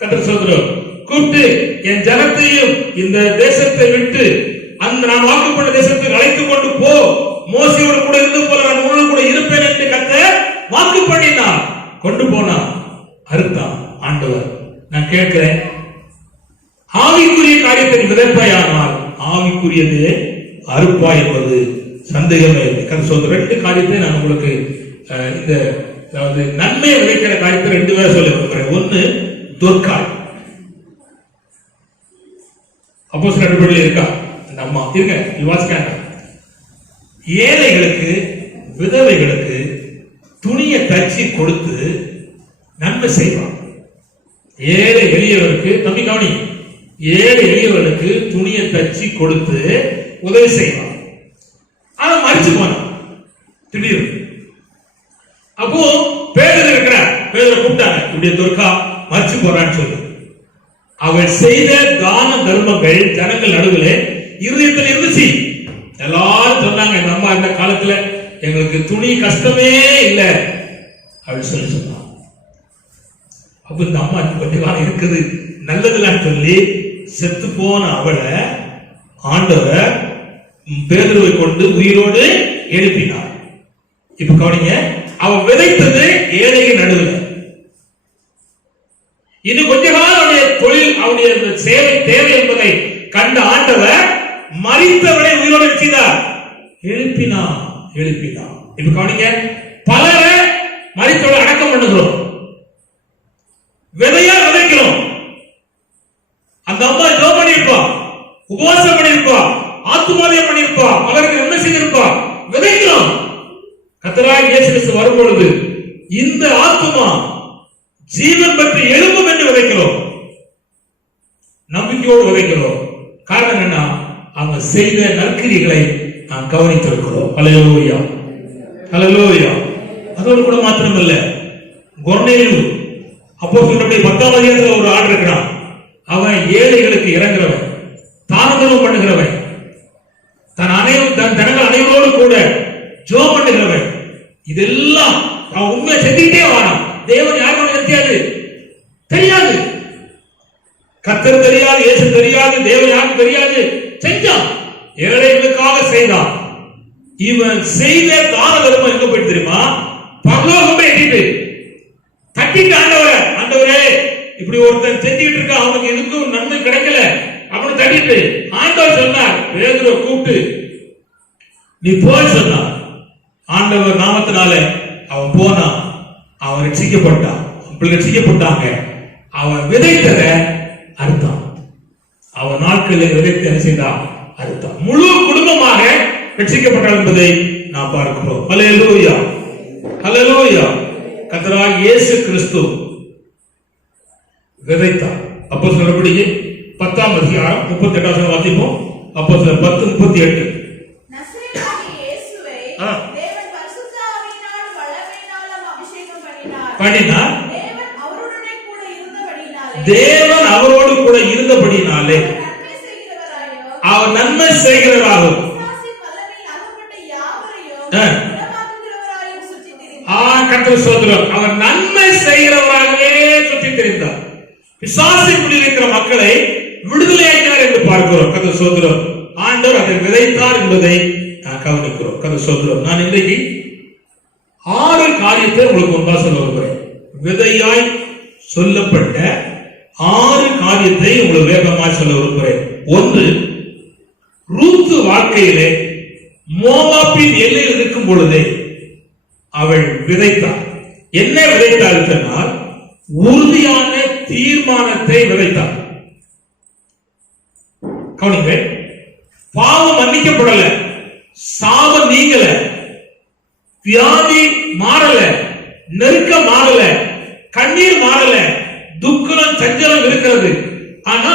கர்த்தர் சொல்கிறார், கூப்பிட்டு என் ஜனத்தையும் இந்த தேசத்தை விட்டு அந்த நான் வாக்குப்பட்ட தேசத்துக்கு அழைத்துக் கொண்டு போ. மோசேயோடு கூட இருந்து போல நான் உங்களோடு கூட இருப்பேன் என்று கர்த்தர் வாக்கு பண்ணினார். கொண்டு போனார், அறுத்தான் ஆண்டவர். நான் கேட்கிறேன், ஆவிக்குரிய காரியத்தை விதைப்பாயானால் ஆவிக்குரியது அறுப்பா என்பது சந்தேகமே இல்லை. கர்த்தர் 2 காரியத்தை நான் உங்களுக்கு இந்த அதாவது நன்மையை விதைக்கிற காரியத்தை 2 பேரை சொல்ல விரும்புகிறேன். ஒன்னு தொற்கால். அப்போஸ்தலர் 2 இருக்கா? அந்த அம்மா இருங்க, வாசிக்காங்க. ஏழைகளுக்கு விதவைகளுக்கு துணியை தச்சு கொடுத்து நன்மை செய்வான். ஏழை எளியவருக்கு, தம்பி கவனி, ஏழை எளியவர்களுக்கு துணியை தச்சு கொடுத்து உதவி செய்வான். ஆனா மறிச்சு போனான் திடீர்னு. அப்போ பேதர் இருக்கிறார். பேதரை கூப்பிட்டாங்க, இப்படியே தொற்கா மறிச்சு போறான்னு சொல்லி. அவள் செய்த தான தர்மங்கள் ஜனங்கள் நடுவில் இருதயத்தில் இருந்துச்சு. எல்லாரும் சொன்னாங்க, இந்த அம்மா இந்த காலத்துல எங்களுக்கு துணி கஷ்டமே இல்லை அப்படின்னு சொல்லி சொன்னான். அப்ப இந்த அம்மா கொஞ்ச காலம் இருக்குது நல்லதுலான்னு சொல்லி செத்து போன அவளை ஆண்டவர் பேதுருவை கொண்டு உயிரோடு எழுப்பினார். இப்ப கவனிங்க, அவன் விதைத்தது ஏழையின் நடுவில். இன்னும் கொஞ்ச காலம் அவனுடைய தொழில், அவனுடைய சேவை தேவை என்பதை கண்ட ஆண்டவர் மரித்தவனை உயிரோடு செய்தார், எழுப்பினார். இப்ப கவனிங்க, பலரை மரித்தவரை அடக்கம் பண்ணுகிறோம், விதையா விதைக்கிறோம். அந்த அம்மா ஜெபம் பண்ணிருப்பா, உபவாசம் பண்ணிருப்பா, ஆத்துமாரியம் பண்ணிருப்பா, அவருக்கு என்ன செய்திருப்பா, விதைக்கிறோம். கர்த்தராகிய இயேசு கிறிஸ்து வரும்பொழுது இந்த ஆத்துமா ஜீவன் பெற்று எழும்பும் என்று விதைக்கிறோம், நம்பிக்கையோடு விதைக்கிறோம். காரணம் என்ன? அவங்க செய்த நற்கிரிகளை நாம் கவனித்திருக்கிறோம். ஹல்லேலூயா, ஹல்லேலூயா. அதோடு கூட மாத்திரமல்ல, கொர்நேலியு அப்போஸ்தலர்களுடைய 10ஆம் அதிகாரத்தில் ஒரு ஆள் இருக்கிறான். அவன் ஏழைகளுக்கு இறங்குறவன், தானதர்மம் பண்ணுகிறவன், தன் ஜனங்கள் அனைவரோடு கூட ஜெபம் பண்ணுகிறவன். இதெல்லாம் அவன் உண்மையை செஞ்சுக்கிட்டே வரான். தேவன் யாரும் நிறுத்தியாது, தெரியாது, கர்த்தர் தெரியாது, இயேசு தெரியாது, தேவன் யாரும் தெரியாது, செஞ்சான், ஏழைகளுக்காக செய்தான். இவன் செய்த தான தர்மம் எங்க போயிட்டு தெரியுமா? பரலோகம் போயிட்டு தட்டிட்டு, ஆண்டவரே இப்படி ஒருத்தன் செஞ்சுக்கிட்டு இருக்க, அவனுக்கு எதுக்கும் நன்மை கிடைக்கல அப்படின்னு தட்டிட்டு ஆண்டவர் சொன்னார், பேதுருவை கூப்பிட்டு நீ போய் சொன்னார். ஆண்டவர் நாமத்தினால அவன் போனான், அவன் ரட்சிக்கப்பட்டான், ரட்சிக்கப்பட்டாங்க. அவன் விதைத்தத அறுத்தான், அவன் நாட்களில் விதைத்து என்ன செய்தான், அறுத்தான். முழு குடும்பமாக ரட்சிக்கப்பட்டான் என்பதை நாம் பார்க்கிறோம். ஹல்லேலூயா, ஹல்லேலூயா. கர்த்தராகிய இயேசு கிறிஸ்து விதைத்தார். அப்போஸ்தலர்களுடைய 10ஆம் அதிகாரம் 38ஆம் வாக்கியம், அப்போஸ்தலர் 10:38. நசரேயனாகிய இயேசுவை தேவன் பரிசுத்த ஆவியினாலும் வல்லமையினாலும் அபிஷேகம் பண்ணினார். தேவன் அவருடனே கூட இருந்தபடியினாலே அவர் நன்மை செய்கிறவராகவும் கர்த்தர் ஸ்தோத்திரம், அவர் நன்மை செய்கிறவராகவே சுற்றித் திரிந்தார். பிசாசின் பிடியில் இருக்கிற மக்களை விடுதலையாக்கினார் என்று பார்க்கிறோம். கர்த்தர் ஸ்தோத்திரம். ஆண்டவர் அதை விதைத்தார் என்பதை கவனிக்கிறோம். கர்த்தர் ஸ்தோத்திரம். நான் இன்றைக்கு 6 காரியத்தை உங்களுக்கு முன்பாக சொல்ல விரும்புகிறேன். விதையாய் சொல்லப்பட்ட 6 காரியத்தை உங்களுக்கு வேகமாய் சொல்ல விரும்புகிறேன். 1, ரூத்து வாழ்க்கையிலே மோவாபின் எல்லையில் இருக்கும் பொழுதே அவள் விதைத்தாள். என்ன விதைத்தாள் சொன்னால், உறுதியான தீர்மானத்தை விதைத்தாள். கவனிங்க, பாவம் மன்னிக்கப்படல, சாபம் நீங்கல, வியாதி மாறல, நெருக்கம் மாறல, கண்ணீர் மாறல, துக்கம் சஞ்சலம் இருக்கிறது. ஆனா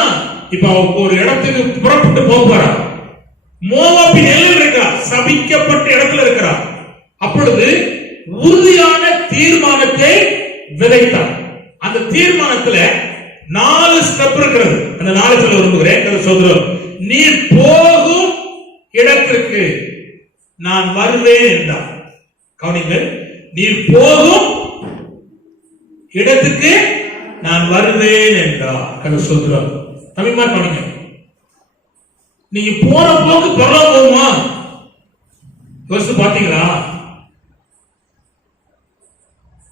இப்ப ஒரு இடத்துக்கு புறப்பட்டு போகிறார். மோவாபின் எல்லையில் இருக்கிறார், சபிக்கப்பட்ட இடத்துல இருக்கிறார். அப்பொழுது உறுதியான தீர்மானத்தை விதைத்தார். அந்த தீர்மானத்துல 4 ஸ்டெப் இருக்கிறது. அந்த 4 சொல்ல விரும்புகிறேன். சோதரம், நீர் போகும் இடத்திற்கு நான் வருவேன் என்றார். கவனிங்கள், நீர் போகும் இடத்துக்கு நான் வருவேன் என்றார். சோதரம், தமிழ்மா கவனிங்க. நீங்க போற போக்கு பரவாயில்ல போகுமா? யோசிச்சு பாத்தீங்களா?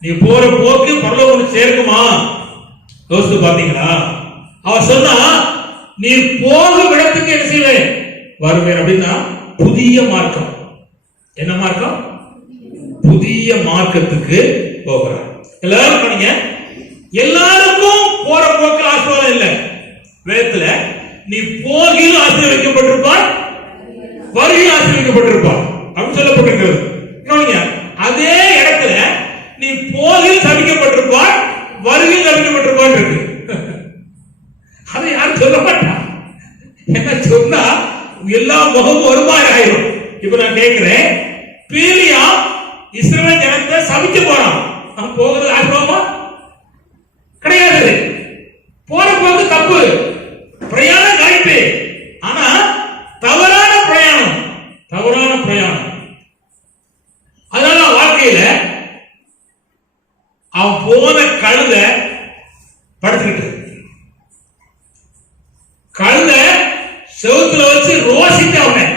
நீ போற போக்கு பரலோகம் சேர்க்குமா? யோசித்து பாத்தீங்களா? அவர் சொன்னா, நீ போகும் இடத்துக்கு என்ன செய்வேன், வருவேன் அப்படின்னா புதிய மார்க்கம். என்ன மார்க்கம்? புதிய மார்க்கத்துக்கு போகிறார். எல்லாரும் பண்ணீங்க. எல்லாருக்கும் போற போக்கு ஆசீர்வாதம் இல்லை. வேதத்துல நீ போகில் ஆசீர்வதிக்கப்பட்டிருப்பாய், வருகையில் ஆசீர்வதிக்கப்பட்டிருப்பாய் அப்படின்னு சொல்லப்பட்டிருக்கிறது. அதே இடத்துல நீ போகில் சபிக்கப்பட்டிருப்பாய், வருகையில் சபிக்கப்பட்டிருப்பாய் இருக்கு. அதை யாரும் சொல்ல மாட்டான். என்ன சொன்னா எல்லா முகமும் ஒரு மாதிரி ஆயிரும். இப்ப நான் கேட்கிறேன், பீலியா இஸ்ரவேல் ஜனத்தை சபிக்க போறான், அவன் போகிறது ஆசீர்வாதமா? கிடையாது. போற போது தப்பு, பிரயாணம் கரெக்ட், ஆனா தவறான பிரயாணம், தவறான பிரயாணம். அதனால வாழ்க்கையில அவன் போன கழுத படுத்துக்கிட்டு, கழுத செவுத்துல வச்சு ரோசிட்டு அவன்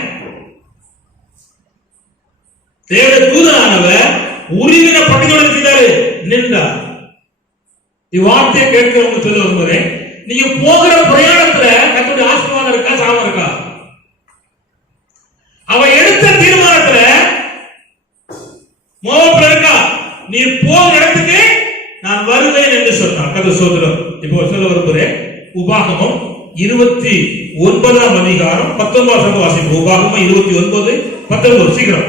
தேவ தூதனானவர் உருவின நின்றார். இவ்வார்த்தையை கேட்கிறவங்க சொல்ல வரும்போதே, நீங்க போகிற பிரயாணத்துல கர்த்தருடைய ஆசீர்வாதம் இருக்கா, சாபம் இருக்கா? அவ எடுத்த தீர்மானத்துல மோகத்துல இருக்கா? நீ போகிற இடத்துக்கு நான் வருவேன் என்று சொன்னார். கர்த்தர் ஸ்தோத்திரம். இப்போ சொல்ல வரும்போதே, உபாகமம் 29ஆம் அதிகாரம் 19 வாசிப்போம். உபாகமம் 29, 19 சீக்கிரம்.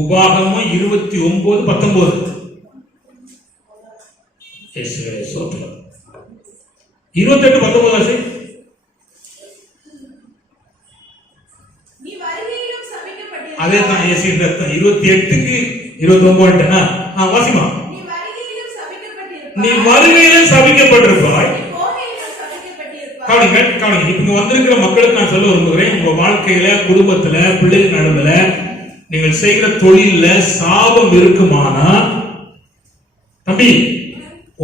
உபாகமம் 29, 19. 28, 19 வாசி. அதே தான் 28க்கு 29. வாசிமா. நீ வருகையிலும் சபிக்கப்பட்டிருப்பாய். கவனிங்க. இப்ப வந்திருக்கிற மக்களுக்கு நான் சொல்ல விரும்புகிறேன், உங்க வாழ்க்கையில, குடும்பத்துல, பிள்ளைகள் நடுவுல, நீங்கள் செய்கிற தொழில சாபம் இருக்குமானா, தம்பி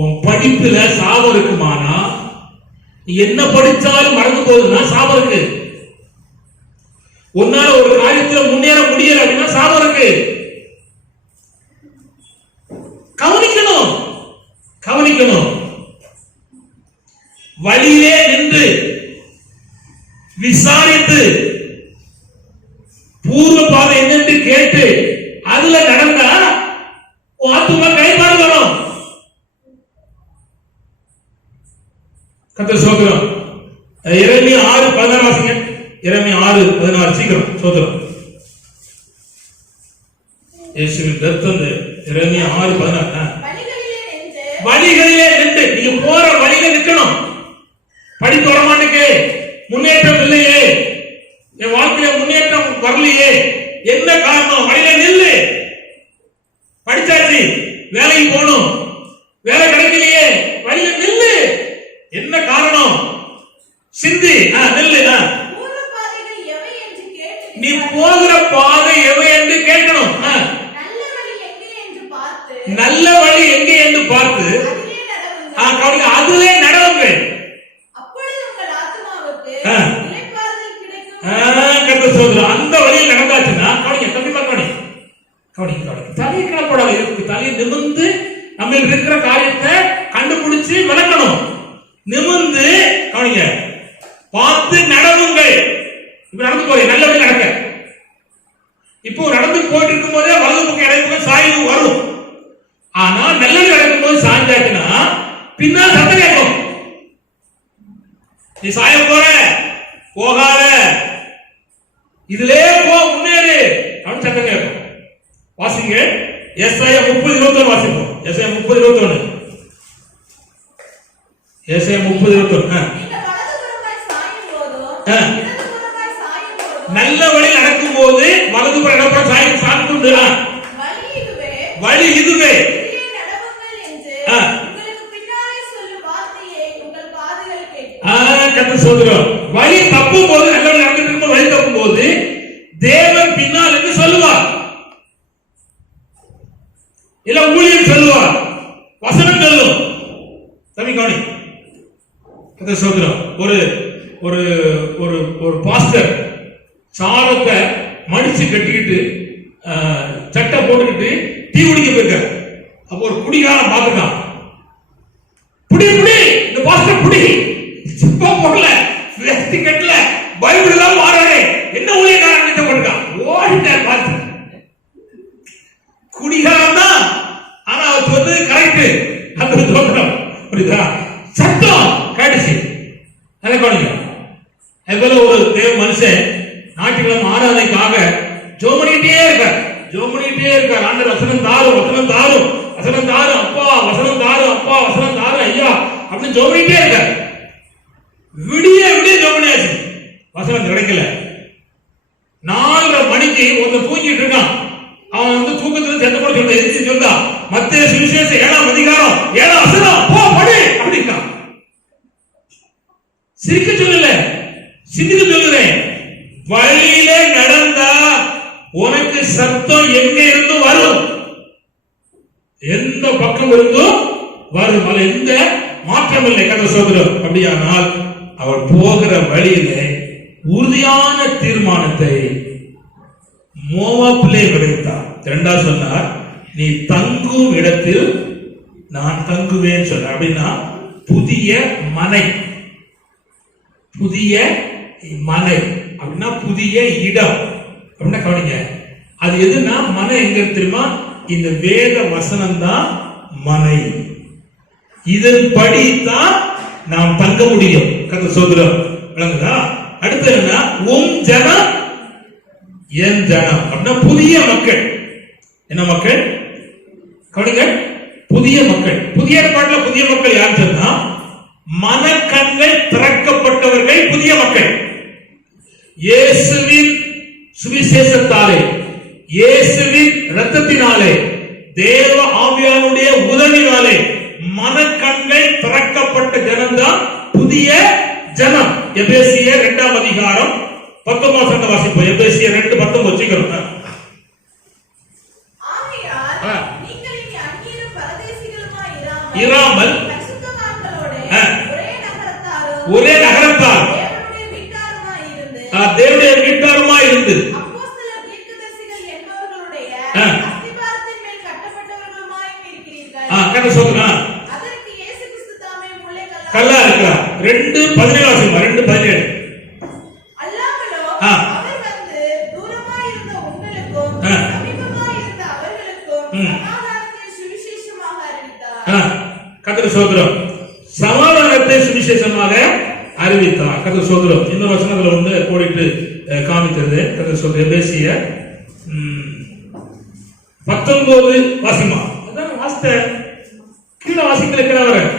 உன் படிப்புல சாபம் இருக்குமானா, நீ என்ன படிச்சாலும் மறந்து போகுதுன்னா சாபம் இருக்கு. உன்னால ஒரு காரியத்துல முன்னேற முடியல அப்படின்னா சாபம் இருக்கு. கவனிக்கணும். வழியிலே நின்று விசாரித்து பூர்வ பாதை என்னென்று கேட்டு அதுல நடந்தா ஆத்துமா கைமாறு வரும். கர்த்தர் ஸ்தோத்திரம். எரேமியா 6:16 வாசிங்க. எரேமியா 6:16 சீக்கிரம். ஸ்தோத்திரம். இயேசுவின் ரத்தம். எரேமியா 6:16. வழிகளிலே நின்று, நீங்க போற வழியில நிக்கணும். படித்து வரமாட்டேங்க, முன்னேற்றம் இல்லையே, என் வாழ்க்கையில முன்னேற்றம் வரலையே, என்ன காரணம்? வழியில நில்லு. படிச்சாச்சு, வேலைக்கு போகணும், வேலை கிடைக்கலையே, வழியில நில்லு. என்ன காரணம்? சிந்தி நில்லு. நீ போகிற பாதை எவை என்று கேட்கணும். நல்ல வழி எங்கே என்று பார்த்து அதிலே நடவுங்க. அந்த வழியில் நடந்தாச்சுன்னா தலையை கிளப்படாது. தலையை நிமிர்ந்து நம்ம இருக்கிற காரியத்தை கண்டுபிடிச்சு விளக்கணும். நிமிர்ந்து கவனிங்க, பார்த்து நடவுங்கள். இப்ப நடந்து போய் நல்ல வழி நடக்க. இப்போ நடந்து போயிட்டு இருக்கும் போதே வலது பக்கம் இடது சாய்வு வரும். ஆனா நல்லது நடக்கும் போது சாய்ந்தாச்சுன்னா பின்னால் சத்தம் கேட்கும். நீ சாய போற, போகாத, இதுலே போ, முன்னேறு அப்படின்னு சத்தம் கேட்கும். வாசிங்க. எஸ்ஐயா 30:21 வாசிப்போம். எஸ்ஐயா 30:21. எஸ்ஐயா 30:21. நல்ல வழி நடக்கும் போது வலதுபுற இடப்புற சாய்ந்து வழி இதுவே. வழி தப்பும் போது, நல்ல வழி நடந்துட்டு இருக்கும் வழி தப்பும் போது தேவன் பின்னால் என்று சொல்லுவார், இல்ல ஊழியர் சொல்லுவார், வசனம் சொல்லும். தம்பி கவனி. ஒரு ஒரு ஒரு ஒரு பாஸ்டர் சாரத்தை மடிச்சு கட்டிக்கிட்டு சட்டை போட்டுக்கிட்டு டீ குடிக்க போயிருக்காரு. அப்போ ஒரு குடிகாரன் பார்த்துட்டான். புடி இந்த பாஸ்டர் புடி, சிப்பா போடல, வேஷ்டி கட்டல, பைபிள் எல்லாம் மாறானே, என்ன ஊழியக்காரன் நினைச்சு போட்டுக்கான். ஓடிட்டார் பார்த்து. குடிகாரன் தான், ஆனா அவர் சொன்னது கரெக்ட். அந்த தோற்றம் புரியுதா? சட்டம் கடிச்சு அதை கொள்ளுங்க. அதுபோல ஒரு தேவ மனுஷன் ஞாயிற்றுக்கிழமை ஆராதனைக்காக ஜெபம் பண்ணிட்டே இருக்கார். ஆண்டவர் வசனம் தாரும், அப்பா வசனம் தாரும் ஐயா அப்படின்னு ஜெபம் பண்ணிட்டே இருக்கார். விடிய ஜெபம் பண்ணியாச்சு, வசனம் கிடைக்கல. 4:30 மணிக்கு ஒருத்தன் தூங்கிட்டு இருக்கான். அவன் தூக்கத்துல செத்த கூட சொல்ல எதிர்த்து சொல்றா, மத்தேயு சுவிசேஷம் 7ஆம் அதிகாரம் 7ஆம் வசனம் போ படி அப்படின்னா. சிரிக்க சொல்லல, சிந்திக்க சொல்லுறேன். வழியிலே நடந்தா உனக்கு சத்தம் எங்க இருந்து வரும், எந்த பக்கம் இருந்தும் வரும். எந்த மாற்றம் இல்லை. கதை சோதரம் அப்படியானால் அவர் போகிற வழியிலே உறுதியான தீர்மானத்தை மோவாபிலே விளைத்தார். இரண்டாவது சொன்னார், நீ தங்கும் இடத்தில் நான் தங்குவேன் சொன்னார். அப்படின்னா புதிய மனை, புதிய மனை அப்படின்னா புதிய இடம் அப்படின்னா கவனிங்க. அது எதுனா மனை எங்க தெரியுமா? இந்த வேத வசனம் தான் மனை. இதன்படி தான் நாம் தங்க முடியும். கர்த்தர் சோதரம் விளங்குதா? அடுத்து என்ன? உம் ஜனம் என் ஜனம் அப்படின்னா புதிய மக்கள். என்ன மக்கள்? கவனிங்க, புதிய மக்கள். புதிய ஏற்பாட்டுல புதிய மக்கள் யார் சொன்னா, மனக்கண்கள் திறக்கப்பட்டவர்கள் புதிய மக்கள். இயேசுவின் சுவிசேஷத்தாலே, இயேசுவின் இரத்தத்தினாலே, தேவ ஆவியானுடைய உதவினாலே மனக்கண்கள் திறக்கப்பட்ட ஜனம்தான் புதிய ஜனம். எபேசியர் 2 அதிகாரம் 19 வாசிப்போம். எபேசியர் 2:19 வச்சுக்கிறோம். இராமல் ஒரே நகரத்தார் தேவனுடைய வீட்டாருமாய் இருந்து கல்லா இருக்கிறார். 2:17 வாசிப்போம். 2:17 கர்த்தர் சோதரம் சமாதானத்தை சுவிசேஷமாக அறிவித்தார். கர்த்தர் சோதரம் இன்னொரு வசனத்துல வந்து கோடிட்டு காமிக்கிறது. கர்த்தர் சோதரம் எபேசியர் 19 வாசிமா. அதான் வாசித்த கீழே வாசிக்கல இருக்கிறவர்.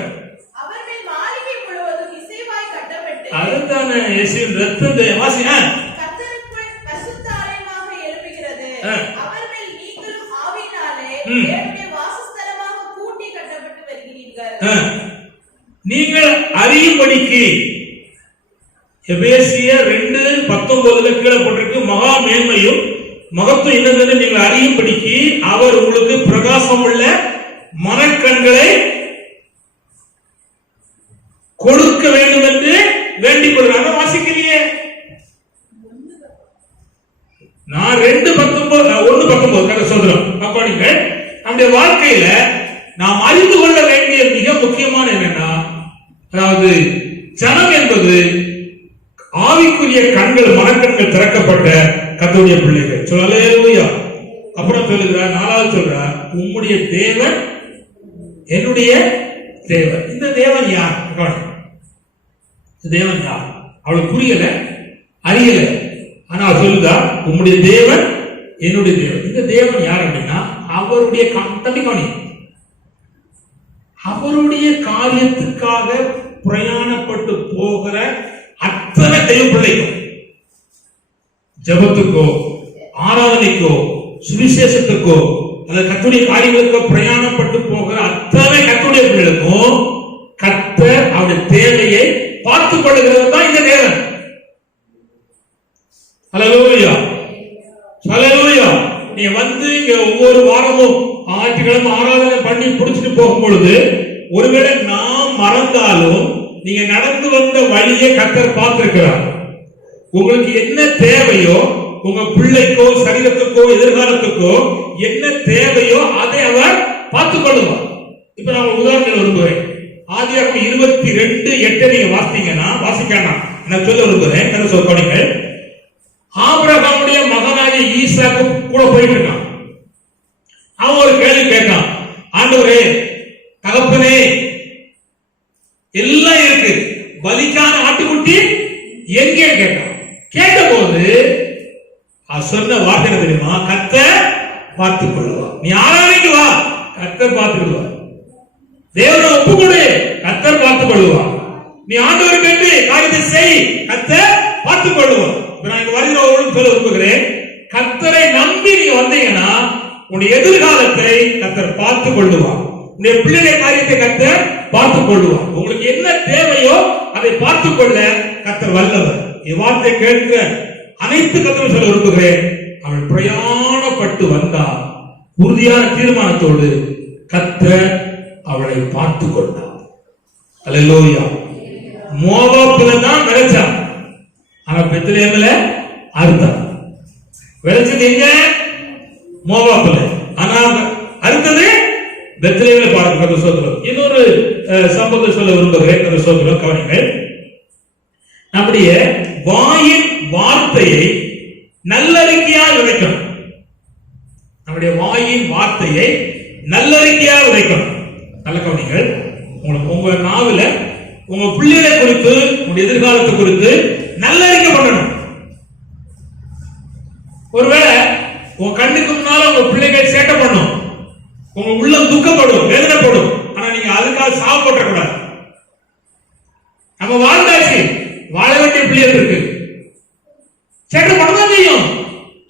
அதுதானே இயேசுவின் இரத்தத்தை வாசி. நீங்கள் அறியும்படிக்கு எபேசியர் 2:19 கீழே போட்டிருக்கு. மகா மேன்மையும் மகத்துவம் என்னது நீங்கள் அறியும்படிக்கு அவர் உங்களுக்கு பிரகாசம் உள்ள மனக்கண்களை கொடுக்க வேண்டும் என்று வேண்டிக் கொள்கிறாங்க. வாசிக்கலையே. நான் 1:19 கதை சொல்றோம். அப்ப நீங்கள் நம்முடைய வாழ்க்கையில நாம் அறிந்து கொள்ள வேண்டிய மிக முக்கியமான என்னன்னா, அதாவது ஜனம் என்பது ஆவிக்குரிய கண்கள், மனக்கண்கள் திறக்கப்பட்ட கர்த்தருடைய பிள்ளைகள். சொல்லலேலூயா. அப்புறம் சொல்லுகிறார், 4வது சொல்றார், உம்முடைய தேவன் என்னுடைய தேவன். இந்த தேவன் யார்? தேவன் யார்? அவளுக்கு புரியல, அறியல. ஆனா சொல்லுதா, உம்முடைய தேவன் என்னுடைய தேவன். இந்த தேவன் யார் அப்படின்னா அவருடைய தம்பிக்காணி, அவருடைய காரியத்துக்காக பிரயாணப்பட்டு போகிற அத்தனை தெய்வ பிள்ளைக்கும், ஜபத்துக்கோ ஆராதனைக்கோ சுவிசேஷத்துக்கோ அல்லது கர்த்தருடைய காரியங்களுக்கோ பிரயாணப்பட்டு போகிற அத்தனை கர்த்தருடைய பிள்ளைகளுக்கும் கர்த்தர் அவருடைய தேவையை பார்த்துக் கொள்ளுகிறது தான் இந்த தேவன். ஹல்லேலூயா, ஹல்லேலூயா. நீ வந்து இங்க ஒவ்வொரு வாரமும் ஞாயிற்றுக்கிழமை ஆராதனை பண்ணி புடிச்சிட்டு போகும் பொழுது ஒருவேளை நாம் மறந்தாலும் நீங்க நடந்து வந்த வழியை கர்த்தர் பார்த்திருக்கிறார். உங்களுக்கு என்ன தேவையோ, உங்க பிள்ளைக்கோ சரீரத்துக்கோ எதிர்காலத்துக்கோ என்ன தேவையோ அதை அவர் பார்த்துக் கொள்ளுவார். இப்ப நான் உதாரணம் விரும்புகிறேன். ஆதியாகமம் 22:8 நீங்க வாசித்தீங்கன்னா, வாசிக்கணும் நான் சொல்ல விரும்புகிறேன். சொல்றீங்க, ஆபிரகாமுடைய மகனாகிய ஈசாக்கு கூட போயிட்டு இருக்கான். அவன் ஒரு கேள்வி கேட்கான், ஆண்டவரே தகப்பனே எல்லாம் இருக்கு, பலிக்கான ஆட்டுக்குட்டி எங்கே கேட்டான். கேட்ட போது சொன்ன வார்த்தை தெரியுமா? கர்த்தர் பார்த்துக் கொள்வார். நீ ஆராதனைக்கு வா, கர்த்தர் பார்த்துக் தேவனை ஒப்புக்கொடு, கர்த்தர் பார்த்துக் கொள்வார். நீ ஆண்டவருக்கு என்று காரியத்தை செய், கர்த்தர் பார்த்துக் கொள்வார். நான் இங்க வருகிறவர்களும் சொல்ல விரும்புகிறேன், கர்த்தரை நம்பி நீங்க வந்தீங்கன்னா உன்னுடைய எதிர்காலத்தை கர்த்தர் பார்த்துக் கொள்வார். உன்னுடைய பிள்ளைய காரியத்தை கர்த்தர் பார்த்துக் கொள்வார். உங்களுக்கு என்ன தேவையோ அதை பார்த்துக் கொள்ள கர்த்தர் வல்லவர். இவ்வார்த்தை கேட்கிற அனைத்து கர்த்தரும் சொல்ல விரும்புகிறேன், அவள் பிரயாணப்பட்டு வந்தார். உறுதியான தீர்மானத்தோடு கர்த்தர் அவளை பார்த்துக் கொண்டார். அல்லேலூயா. மோவாபில தான் விளைச்சான். ஆனா பெத்லெஹேம்ல அறுத்தான். விளைச்சது எங்க? மோவாப்புல. ஆனா அறுத்தது பெத்லெஹேம்ல. பாருங்க சோதரம். இன்னொரு சம்பவத்தை சொல்ல விரும்புகிறேன். சோதரம் கவனிங்கள். நம்முடைய வாயின் வார்த்தையை நல்லறிக்கையாக விதைக்கணும். நம்முடைய வாயின் வார்த்தையை நல்லறிக்கையாக விதைக்கணும். நல்ல கவனிங்கள். உங்க நாவில உங்க பிள்ளைகளை குறித்து, உங்க எதிர்காலத்தை குறித்து நல்லறிக்கை பண்ணணும். ஒருவேளை உங்க கண்ணுக்கு முன்னால உங்க பிள்ளைகள் சேட்டை பண்ணும், உங்க உள்ளம் துக்கப்படும், வேதனைப்படும். ஆனா நீங்க அதுக்காக சாவப்பட்ட கூடாது. நம்ம வாழ்ந்தாச்சு, வாழ வேண்டிய பிள்ளைகள் இருக்கு. சேட்டை பண்ணதான் செய்யும்.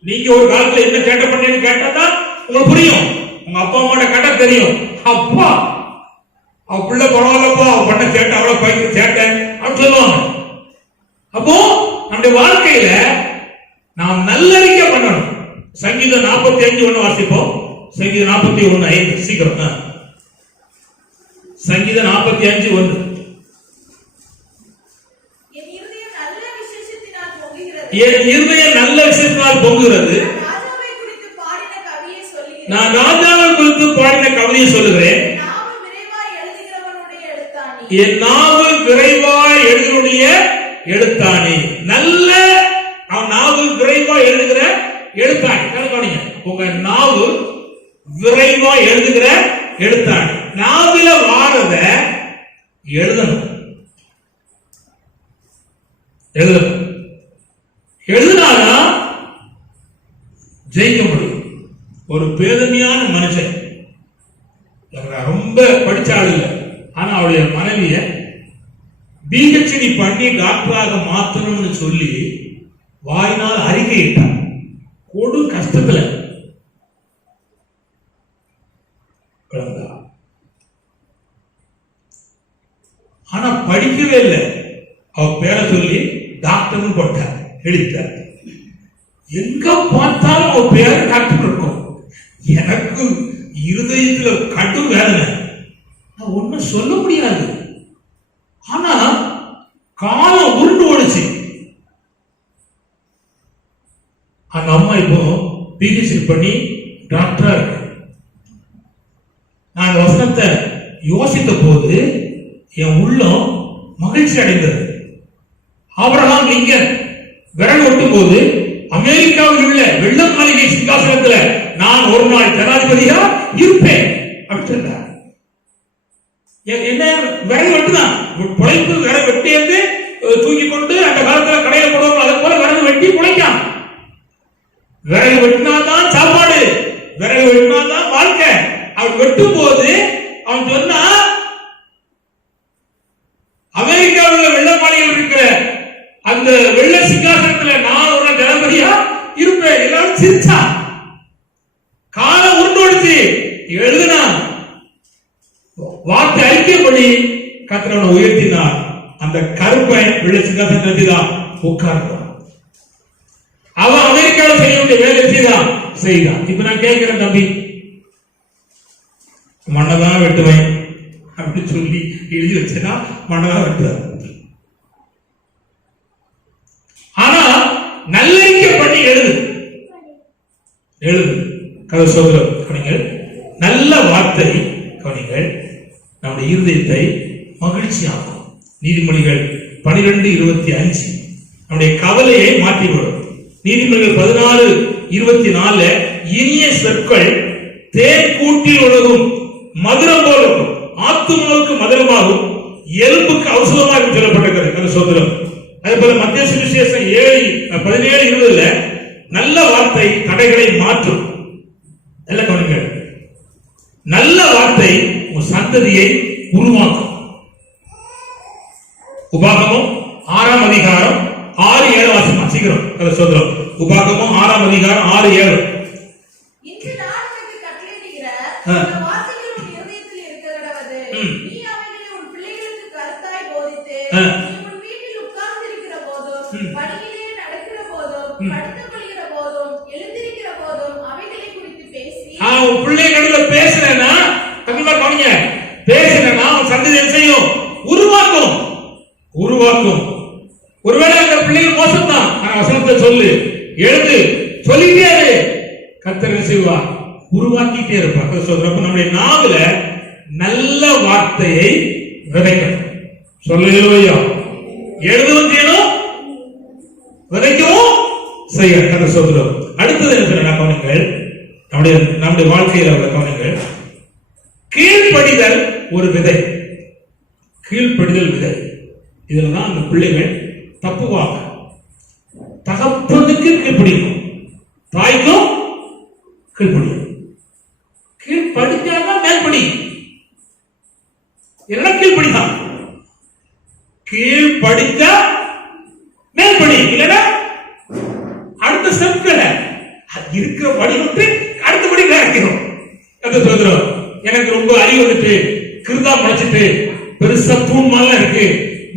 நீங்க ஒரு காலத்துல என்ன சேட்டை பண்ணீங்கன்னு கேட்டாதான் உங்களுக்கு புரியும். உங்க அப்பா அம்மாட்ட கேட்டா தெரியும். அப்பா அவ பிள்ளை பரவாயில்லப்பா, அவ பண்ண சேட்டை, அவ்வளவு பயிற்சி சேட்டை அப்படின்னு சொல்லுவாங்க. அப்போ நம்முடைய வாழ்க்கையில நாம் நல்லறிக்கை பண்ணணும். சங்கீதம் 45:1 வாசிப்போம். சங்கீதம் 41:5 சீக்கிரம். சங்கீதம் 45:1. என் இருதயம் நல்ல விஷயத்தினால் பொங்குகிறது. நான் ராஜாவை குறித்து பாடின கவிதையை சொல்லுகிறேன். என் நாவு விரைவாய் எழுதுடைய எழுத்தாணி. நல்ல நாவு விரைவாய் எழுதுகிற எழுத்தாணி. கவனிங்க, உங்க நாவு விரைவாய் எழுதுகிற எழுத்தாணி. நாவில வாரத எழுதணும். எழுதினாதான் ஜெயிக்க முடியும். ஒரு பேதமையான மனுஷன், ரொம்ப படிச்ச ஆள் இல்லை, ஆனா அவருடைய மனைவிய பிஹெச்டி பண்ணி டாக்டராக மாத்தணும்னு சொல்லி வாயினால் அறிக்கையிட்டார். கொடும் கஷ்டத்துல. ஆனா படிக்கவே இல்லை. அவ பேரை சொல்லி டாக்டர்னு போட்டார், எழுதிட்டார். எங்க பார்த்தாலும் அவ பேர் டாக்டர் இருக்கும். எனக்கு இருதயத்துல கடும் வேதனை. ஒன்னும் சொல்ல முடியாது. ஆனா காலம் உருண்டு ஓடுச்சு. அந்த அம்மா இப்போ பிஹெச்டி பண்ணி டாக்டரா இருக்கு. நான் அந்த வசனத்தை யோசித்த போது என் உள்ளம் மகிழ்ச்சி அடைந்தது. ஆபிரகாம் லிங்கன் விரல் ஒட்டும் போது அமெரிக்காவில் உள்ள வெள்ள மாளிகை சிங்காசனத்துல நான் ஒரு நாள் ஜனாதிபதியா இருப்பேன் அப்படின்னு சொன்னார். என்ன விரல் வெட்டுதான் பொழைப்பு. விரல் வெட்டி வந்து தூக்கி கொண்டு அந்த காலத்துல கடையில போடுவாங்க, அதை போல விரல் வெட்டி பொழைக்கான். விரல் வெட்டினாதான் சாப்பாடு, விரல் வெட்டினாதான் வாழ்க்கை. அவன் வெட்டும் போது அவன் சொன்னா அமெரிக்காவில் வெள்ள மாளிகையில் இருக்கிற அந்த வெள்ள சிங்காசனத்துல நான் ஒரு ஜனாதிபதியா இருப்பேன். எல்லாரும் சிரிச்சா. காலம் உருண்டோடுச்சு. எழுதுனா வார்த்தை அறிக்கைப்படி கர்த்தர் உயர்த்தினார். அந்த கருப்பன் வெள்ள சிங்காசனத்தான் உட்கார்ந்தான். அவன் அமெரிக்காவில் செய்ய வேண்டிய வேலை செய்தான். இப்ப நான் கேட்கிறேன், தம்பி மண்ணதான் வெட்டுவேன் அப்படின்னு சொல்லி எழுதி வச்சா மண்ணதான் வெட்டுவார். ஆனா நல்லறிக்கை பண்ணி எழுது கதை சோதரம். கவனிங்கள், நல்ல வார்த்தை கவனிங்கள் நம்முடைய இருதயத்தை மகிழ்ச்சியாகும். நீதிமொழிகள் 12:25 நம்முடைய கவலையை மாற்றிவிடும். நீதிமொழிகள் 16:24 இனிய சொற்கள் தேன் கூட்டில் உலகும் மதுரம் போல இருக்கும், ஆத்துமாவுக்கு மதுரமாகும், எலும்புக்கு ஔஷதமாக சொல்லப்பட்டிருக்கிறது சோதரம். அதே போல மத்திய சுவிசேஷம் 17:20 நல்ல வார்த்தை தடைகளை மாற்றும். நல்ல கவனிங்கள், நல்ல வார்த்தை உன் சந்ததியை உருவாக்கும். உபாகமம் 6ஆம் அதிகாரம் 6-7 வாசிமா சீக்கிரம் கதை சோதரம். உபாகமம் 6ஆம் அதிகாரம் 6-7. இன்று நான் உனக்கு கட்டளையிடுகிற இந்த வார்த்தைகள் உன் இருதயத்தில் இருக்கக்கடவது. நீ அவைகளை உன் பிள்ளைகளுக்கு கருத்தாய் போதித்து, நீ உன் வீட்டில் உட்கார்ந்திருக்கிற போதும், படியிலே நடக்கிற போதும், படுத்துக் கொள்கிற போதும், எழுந்திருக்கிற போதும் அவைகளை குறித்து பேசி. உன் பிள்ளைகளோட பேசுறேன்னா கண்டிப்பா கவனிங்க, பேசுறேன்னா உன் சந்ததி என்ன செய்யும்? உருவாக்கும். ஒருவேளை அந்த பிள்ளைகள் மோசம் தான், சொல்லு, எழுது, சொல்லிட்டே இரு. கர்த்தர் என்ன செய்வார்? உருவாக்கிட்டே இருப்பார். கர்த்தர் சொல்றப்ப நம்முடைய நாவுல நல்ல வார்த்தையை விதைக்கணும். சொல்லுங்க, எழுதவும் செய்யணும், விதைக்கவும் செய்ய. கர்த்தர் சொல்றோம். அடுத்தது என்ன சொன்னா கவனிங்கள், நம்முடைய வாழ்க்கையில உள்ள கவனிங்கள். கீழ்ப்படிதல் ஒரு விதை. கீழ்ப்படிதல் விதை. இதுலதான் அந்த பிள்ளைகள் தப்புவாங்க. தகப்பனுக்கு கீழ்ப்படியும், தாய்க்கும் கீழ்ப்படியும். கீழ்ப்படிச்சாதான் மேல்படி, இல்லைன்னா கீழ்ப்படிதான். கீழ்ப்படிச்சா மேல்படி, இல்லைன்னா அடுத்த ஸ்டெப்ல இருக்கிற படி வந்து அடுத்தபடி கிடைக்கும். அந்த சொல்றோம், எனக்கு ரொம்ப அறிவு வந்துட்டு, கிருதா முளைச்சிட்டு, பெருசா தூண் மாதிரி இருக்கு,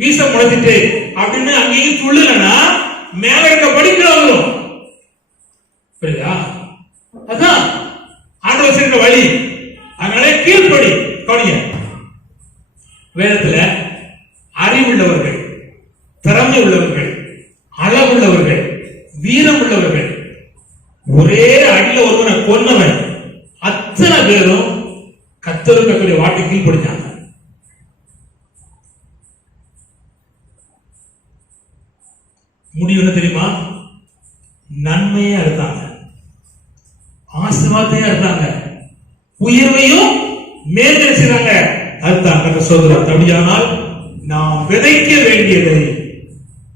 மீச முளைச்சிட்டு அப்படின்னு அங்கேயும் சொல்லலன்னா மேல இருக்க படிக்கிறோம். புரியுதா? அதான் ஆண்டு வச்சிருக்க வழி. அதனால கீழ்ப்படி. கவனிங்க, வேதத்துல அறிவுள்ளவர்கள், திறமை உள்ளவர்கள், அளவுள்ளவர்கள், வீரம் உள்ளவர்கள், ஒரே அடியில ஒருவனை கொன்னவன் அத்தனை பேரும் கர்த்தருடைய வார்த்தை கீழ்ப்படிச்சாங்க. முடிவு என்ன தெரியுமா? நன்மையே எடுத்தாங்க, ஆசீர்வாதத்தையும் எடுத்தாங்க, உயர்வையும் மேற்கொள்கிறாங்க. அதுதான் சொல்றாங்க. அப்படியானால் நாம் விதைக்க வேண்டியதை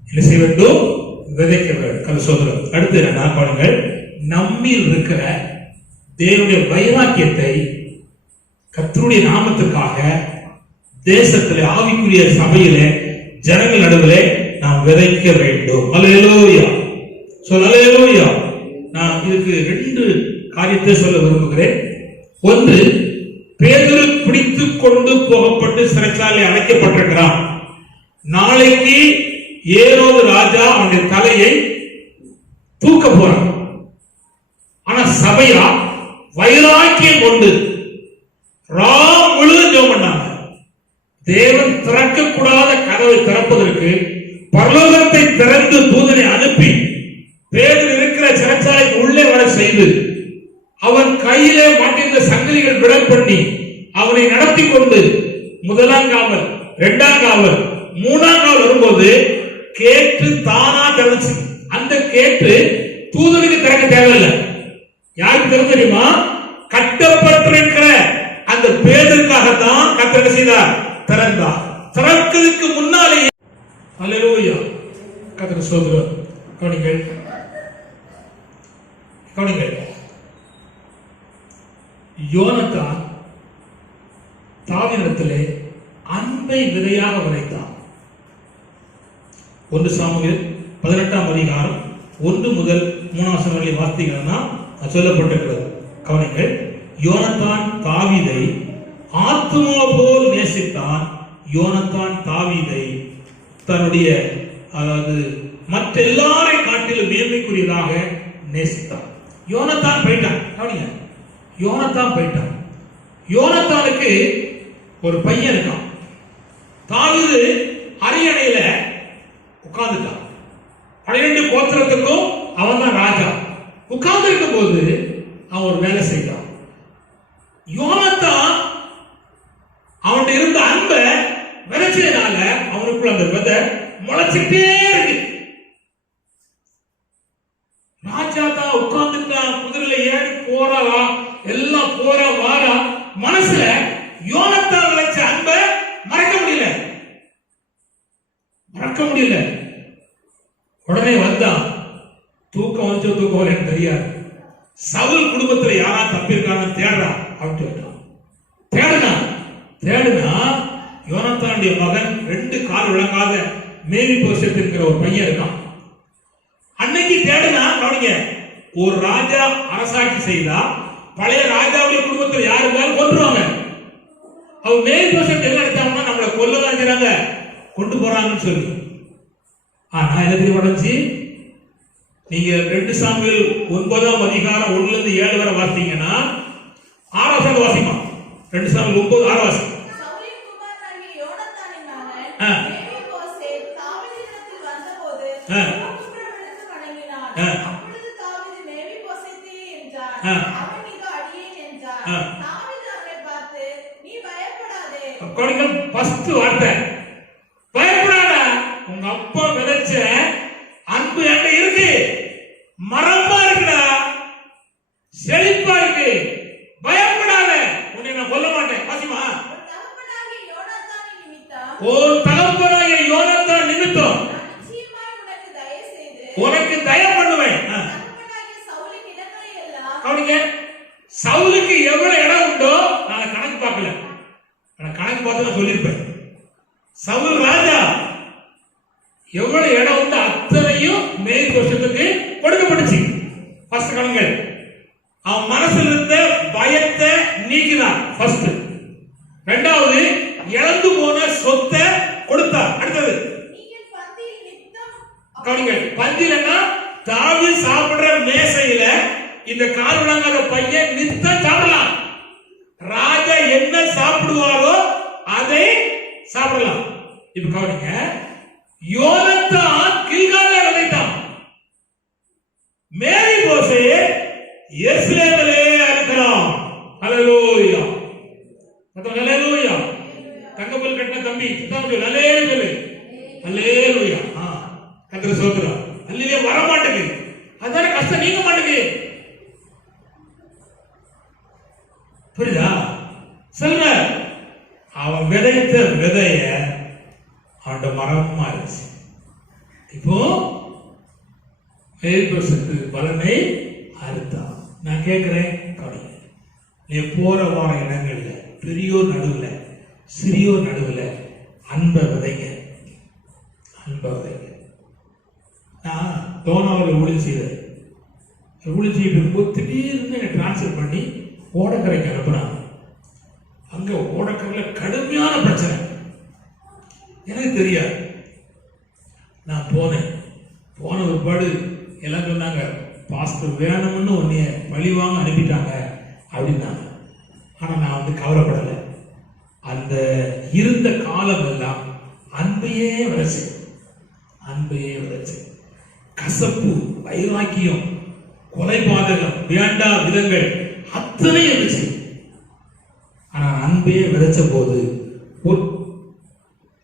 என்ன செய்ய வேண்டும்? விதைக்க வேண்டும். சொல்றோம். அடுத்து என்ன பாருங்கள், நம்மில் இருக்கிற தேவனுடைய வைராக்கியத்தை கர்த்தருடைய நாமத்துக்காக தேசத்திலே, ஆவிக்குரிய சபையிலே, ஜனங்கள் நடுவிலே நாம் விதைக்க வேண்டும். அல்லேலூயா. அல்லேலூயா. நான் இதுக்கு 2 காரியத்தை சொல்ல விரும்புகிறேன். ஒன்று, பேதுரு பிடித்துக் கொண்டு போகப்பட்டு சிறைச்சாலை அடைக்கப்பட்டிருக்கிறான். நாளைக்கு ஏரோது ராஜா அவனுடைய தலையை தூக்க போறான். ஆனா சபையா வைராக்கியம் கொண்டு ராம் முழுவதும் ஜெபம் பண்ணாங்க. தேவன் திறக்க கூடாத கதவை திறப்பதற்கு பரலோகத்தை திறந்து தூதனை அனுப்பி பேதுரு இருக்கிற சிறைச்சாலைக்கு உள்ளே வர செய்து அவன் கையிலே மாட்டிருந்த சங்கிலிகள் விடப்பண்ணி அவனை நடத்தி கொண்டு 1ஆம் காவல், 2ஆம் காவல், 3ஆம் காவல் வரும்போது கேட்டு தானா திறந்துச்சு. அந்த கேட்டு தூதனுக்கு திறக்க தேவையில்லை. யாருக்கு திறந்து தெரியுமா? கட்டப்பட்டிருக்கிற அந்த பேதற்காகத்தான் கர்த்தர் செய்தார், திறந்தார். திறக்கிறதுக்கு முன்னாலே அல்லேலூயா. கர்த்தர் சொல்கிறார். கவனிங்கள், கவனிங்கள். யோனத்தான் தாவீதிடத்திலே அன்பை விதையாக விதைத்தான். 1 சாமுவேல் 18ஆம் அதிகாரம் 1 முதல் 3 வசனங்களை வாசித்தீங்கன்னா சொல்லப்பட்டிருக்கிறது. கவனிங்கள், யோனத்தான் தாவீதை ஆத்துமா போல் நேசித்தான். யோனத்தான் தாவீதை தன்னுடைய, அதாவது மற்ற எல்லாரை காட்டிலும் மேன்மைக்குரியதாக நேசித்தான். யோனத்தான் போயிட்டான். கவனிங்க, யோனத்தான் போயிட்டான். யோனத்தானுக்கு ஒரு பையன் இருக்கான். தாவீது அரியணையில உட்கார்ந்துட்டான். 12 கோத்திரத்துக்கும் அவன் தான் ராஜா. உட்கார்ந்து இருக்கும் போது அவன் ஒரு வேலை செய்தான். யோனத்தான் அவன் இருந்த அன்பை விதைச்சதுனால அவனுக்குள்ள அந்த விதை முளைச்சிட்டே இருக்கு. ராஜா தான் உட்கார்ந்துட்டான், குதிரையில ஏறி போறா, எல்லாம் போற வாரா. மனசுல யோனத்தான் விளைச்ச அன்பை மறக்க முடியல, மறக்க முடியல. உடனே வந்தான். தூக்கம் வந்து தூக்கம் வரேன்னு தெரியாது. சவுல் குடும்பத்துல யாரா தப்பிருக்கான்னு தேடுறா அப்படின்னு தேடுனா யோனத்தானுடைய மகன் 2 கால் விளங்காத மேவிபோசேத் என்கிற ஒரு பையன் இருக்கான். அன்னைக்கு தேடுனா, கவனிங்க, ஒரு ராஜா அரசாட்சி செய்தா பழைய ராஜாவுடைய குடும்பத்தில் யாரு இருந்தாலும் கொன்றுவாங்க. அவன் மேவிபோசேத் என்ன நினைச்சாங்கன்னா நம்மளை கொல்லதான் செய்றாங்க, கொண்டு போறாங்கன்னு சொல்லி. ஆனா என்ன உடஞ்சி, நீங்க 2 சாமுவேல் 9ஆம் அதிகாரம் 1 லிருந்து 7 வரை வாசித்தீங்கன்னா 6 வசனம் வாசிமா. 2 சாமுவேல் 9 6 வாசி. சவுலின் குமாரனாகிய யோனத்தானின் மகன் மேவிபோசேத் தாவீதினிடத்தில் வந்தபோது முகங்குப்புறவிழுந்து வணங்கினான். ஃபர்ஸ்ட் வார்த்தை பயப்படாத. உங்க அப்பா விதைச்ச அன்பு என்கிட்ட இருக்கு, மரமா இருக்குடா, செழிப்பா இருக்கு, பயப்படாத, உன்னை நான் கொல்ல மாட்டேன். வாசிமா, ஒரு தகப்பனாகிய யோனத்தான் நிமித்தம் உனக்கு தயவு பண்ணுவேன். கவனிங்க, சவுலுக்கு எவ்வளவு இடம் உண்டோ நான் கணக்கு பார்க்கல, கணக்கு பார்த்து நான் சொல்லியிருப்பேன். சவுல் ராஜா எவ்வளவு இடம் உண்டு அத்தனையும் மேல் வருஷத்துக்கு கொடுக்கப்பட்டுச்சு. ஃபர்ஸ்ட் கணங்கள் அவன் மனசுல இருந்த பயத்தை நீக்கினான். ஃபர்ஸ்ட். ரெண்டாவது, இழந்து போன சொத்தை கொடுத்தார். அடுத்தது கவனிங்கள், பந்தியிலன்னா தாவி சாப்பிடுற மேசையில இந்த கால் விளங்காத பையன் நித்தம் சாப்பிடலாம். ராஜா என்ன சாப்பிடுவாரோ அதை சாப்பிடலாம். இப்ப கவனிங்க, யோனத்தான் கில்காலிலே விதைத்தான், மேரி போசே எருசலேமிலே இருக்கிறான். ஹல்லேலூயா, ஹல்லேலூயா. தங்கப்பல் கட்டின தம்பி ஹல்லேலூயா, ஹல்லேலூயா. கர்த்தர் ஸ்தோத்திரம். அல்லேலூயா வர மாட்டேங்குது, அதான கஷ்டம் நீங்க மாட்டேங்குது. புரியுதா? சொல்ற அவன் விதைத்த விதைய அவன் மரமா இருந்துச்சு. இப்போ மேல்பிரசத்து பலனை அறுத்தான். நான் கேட்கிறேன், கவனிங்க, நீ போற வார இடங்கள்ல பெரியோர் நடுவுல சிறியோர் நடுவுல அன்பை விதைங்க, அன்பை விதைங்க. நான் தோனாவில் ஊழல் செய்தேன். ஊழல் செய்யிட்டு இருக்கும்போது திடீர்னு டிரான்ஸ்ஃபர் பண்ணி ஓடக்கரைக்கு அனுப்புனாங்க. அங்க ஓடக்கரையில கடுமையான பிரச்சனை, எனக்கு தெரியாது. நான் போனேன். போன ஒருபாடு எல்லாம் சொன்னாங்க, பாஸ்டர் வேணும்னு உன்னைய பழிவாங்க அனுப்பிட்டாங்க அப்படின்னாங்க. ஆனா நான் வந்து கவலைப்படலை. அந்த இருந்த காலம் எல்லாம் அன்பையே விளைச்சு, அன்பையே விளைச்சு. கசப்பு, வைராக்கியம், கொலைபாதகம், வேண்டா விதங்கள் அத்தனை இருந்துச்சு. ஆனா அன்பே விதைச்ச போது,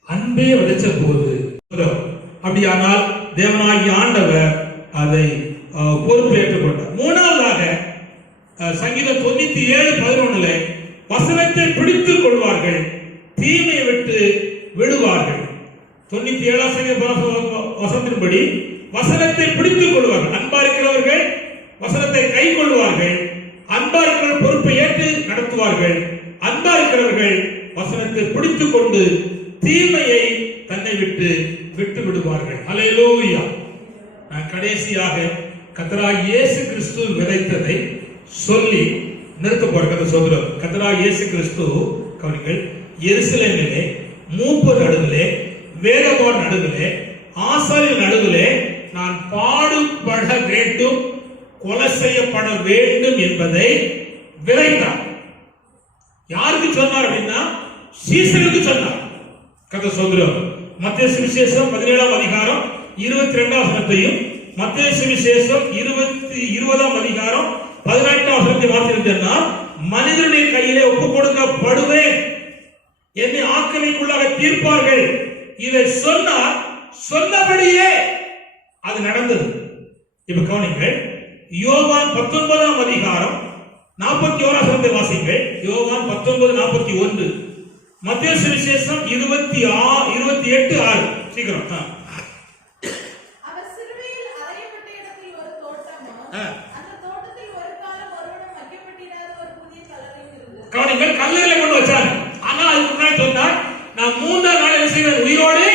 அன்பே விதைச்ச போது அப்படியானால் தேவனாகிய ஆண்டவர் அதை பொறுப்பேற்றுக் கொண்டார். மூணாவதாக சங்கீதம் 97:11 வசனத்தை பிடித்துக் கொள்வார்கள், தீமையை விட்டு விடுவார்கள். 97 வசனத்தின்படி வசனத்தை பிடித்துக் கொள்வார்கள். அன்பா இருக்கிறவர்கள் வசனத்தை கை கொள்வார்கள், அன்பா இருக்கிற பொறுப்பை ஏற்று நடத்துவார்கள், அன்பா இருக்கிறவர்கள் வசனத்தை பிடித்துக் கொண்டு தீமையை தன்னை விட்டு விட்டு விடுவார்கள். ஹல்லேலூயா. நான் கடைசியாக கர்த்தராகிய இயேசு கிறிஸ்து விதைத்ததை சொல்லி நிறுத்த போற சொல்றோம். கர்த்தராகிய இயேசு கிறிஸ்து கவனிங்கள், எருசலேமிலே மூப்பர் நடுவிலே, வேதபார் நடுவிலே, ஆசாரியர் நடுவிலே நான் பாடுபட வேண்டும், கொலை செய்யப்பட வேண்டும் என்பதை விதைத்தார். யாருக்கு சொன்னார் அப்படின்னா சீசருக்கு சொன்னார். கர்த்தர் சொல்றோம். மத்தேயு சுவிசேஷம் 17ஆம் அதிகாரம் 22ஆம் வசனத்தையும், மத்தேயு சுவிசேஷம் 20ஆம் அதிகாரம் 18ஆம் வசனத்தை வாசித்தீங்கன்னா, மனிதனுடைய கையிலே ஒப்புக் கொடுக்கப்படுவேன், என்னை ஆக்கிரமிக்குள்ளாக தீர்ப்பார்கள். இதை சொன்னார், சொன்னபடியே அது நடந்தது. இப்ப கவனிங்கள், யோவான் 19ஆம் அதிகாரம் 41ஆம் வசனத்தை வாசிங்கள். யோவான் 19:41, மத்தேயு சுவிசேஷம் 28:6. சீக்கிரம். அவர் சிலுவையில் அறையப்பட்ட இடத்தில் ஒரு தோட்டமும், அந்த தோட்டத்தில் ஒரு காலம் ஒருவனும் வைக்கப்பட்டிராத ஒரு புதிய கல்லறையும் இருந்தது. கவனிங்கள், கல்லறையில கொண்டு வச்சாங்க. ஆனா அதுக்கு முன்னாடி சொன்னார், நான் 3ஆம் நாள் என்ன செய்வேன், உயிரோடு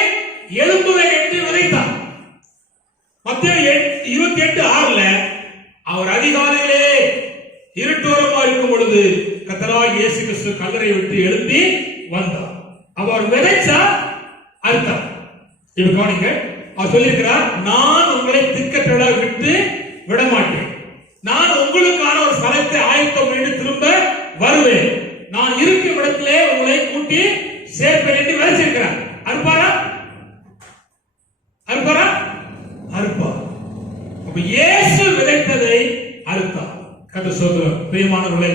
எழும்புவேன் என்று விதைத்தார். மத்தேயு 28:6 அவர் அதிகாலையிலே இருட்டோரமா இருக்கும் பொழுது கர்த்தராகிய இயேசு கிறிஸ்து கல்லறை விட்டு எழும்பி வந்தார். அவர் விதைச்சா அர்த்தம். இப்ப கவனிங்க, அவர் சொல்லியிருக்கிறார், நான் உங்களை திக்கற்றவர்களாக விட்டு விட மாட்டேன், நான் உங்களுக்கான ஒரு ஸ்தலத்தை ஆயத்தம் பண்ணி திரும்ப வருவேன், நான் இருக்கும் இடத்திலே உங்களை கூட்டி சேர்ப்பேன் என்று விதைச்சிருக்கிறார். அறுப்பாரா? அறுப்பாரா? அறுப்பார். அப்ப இயேசு விதைத்ததை அறுத்தார். கர்த்தர் சொல்கிறார், பிரியமானவர்களே,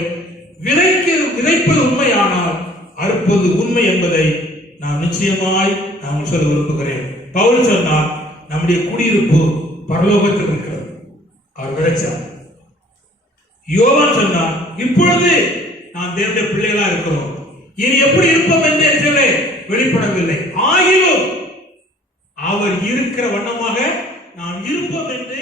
விதைப்பது உண்மையானால் அறுப்பது உண்மை என்பதை நாம் நிச்சயமாய் நான் சொல்ல விரும்புகிறேன். பவுல் சொன்னார், நம்முடைய குடியிருப்பு பரலோகத்தில் இருக்கிறது. அவர் விளைச்சார். யோவான் சொன்னார், இப்பொழுது நாம் தேவனுடைய பிள்ளைகளா இருக்கிறோம், இனி எப்படி இருப்போம் என்று எங்களை வெளிப்படவில்லை, ஆகிலும் அவர் இருக்கிற வண்ணமாக நாம் இருப்போம் என்று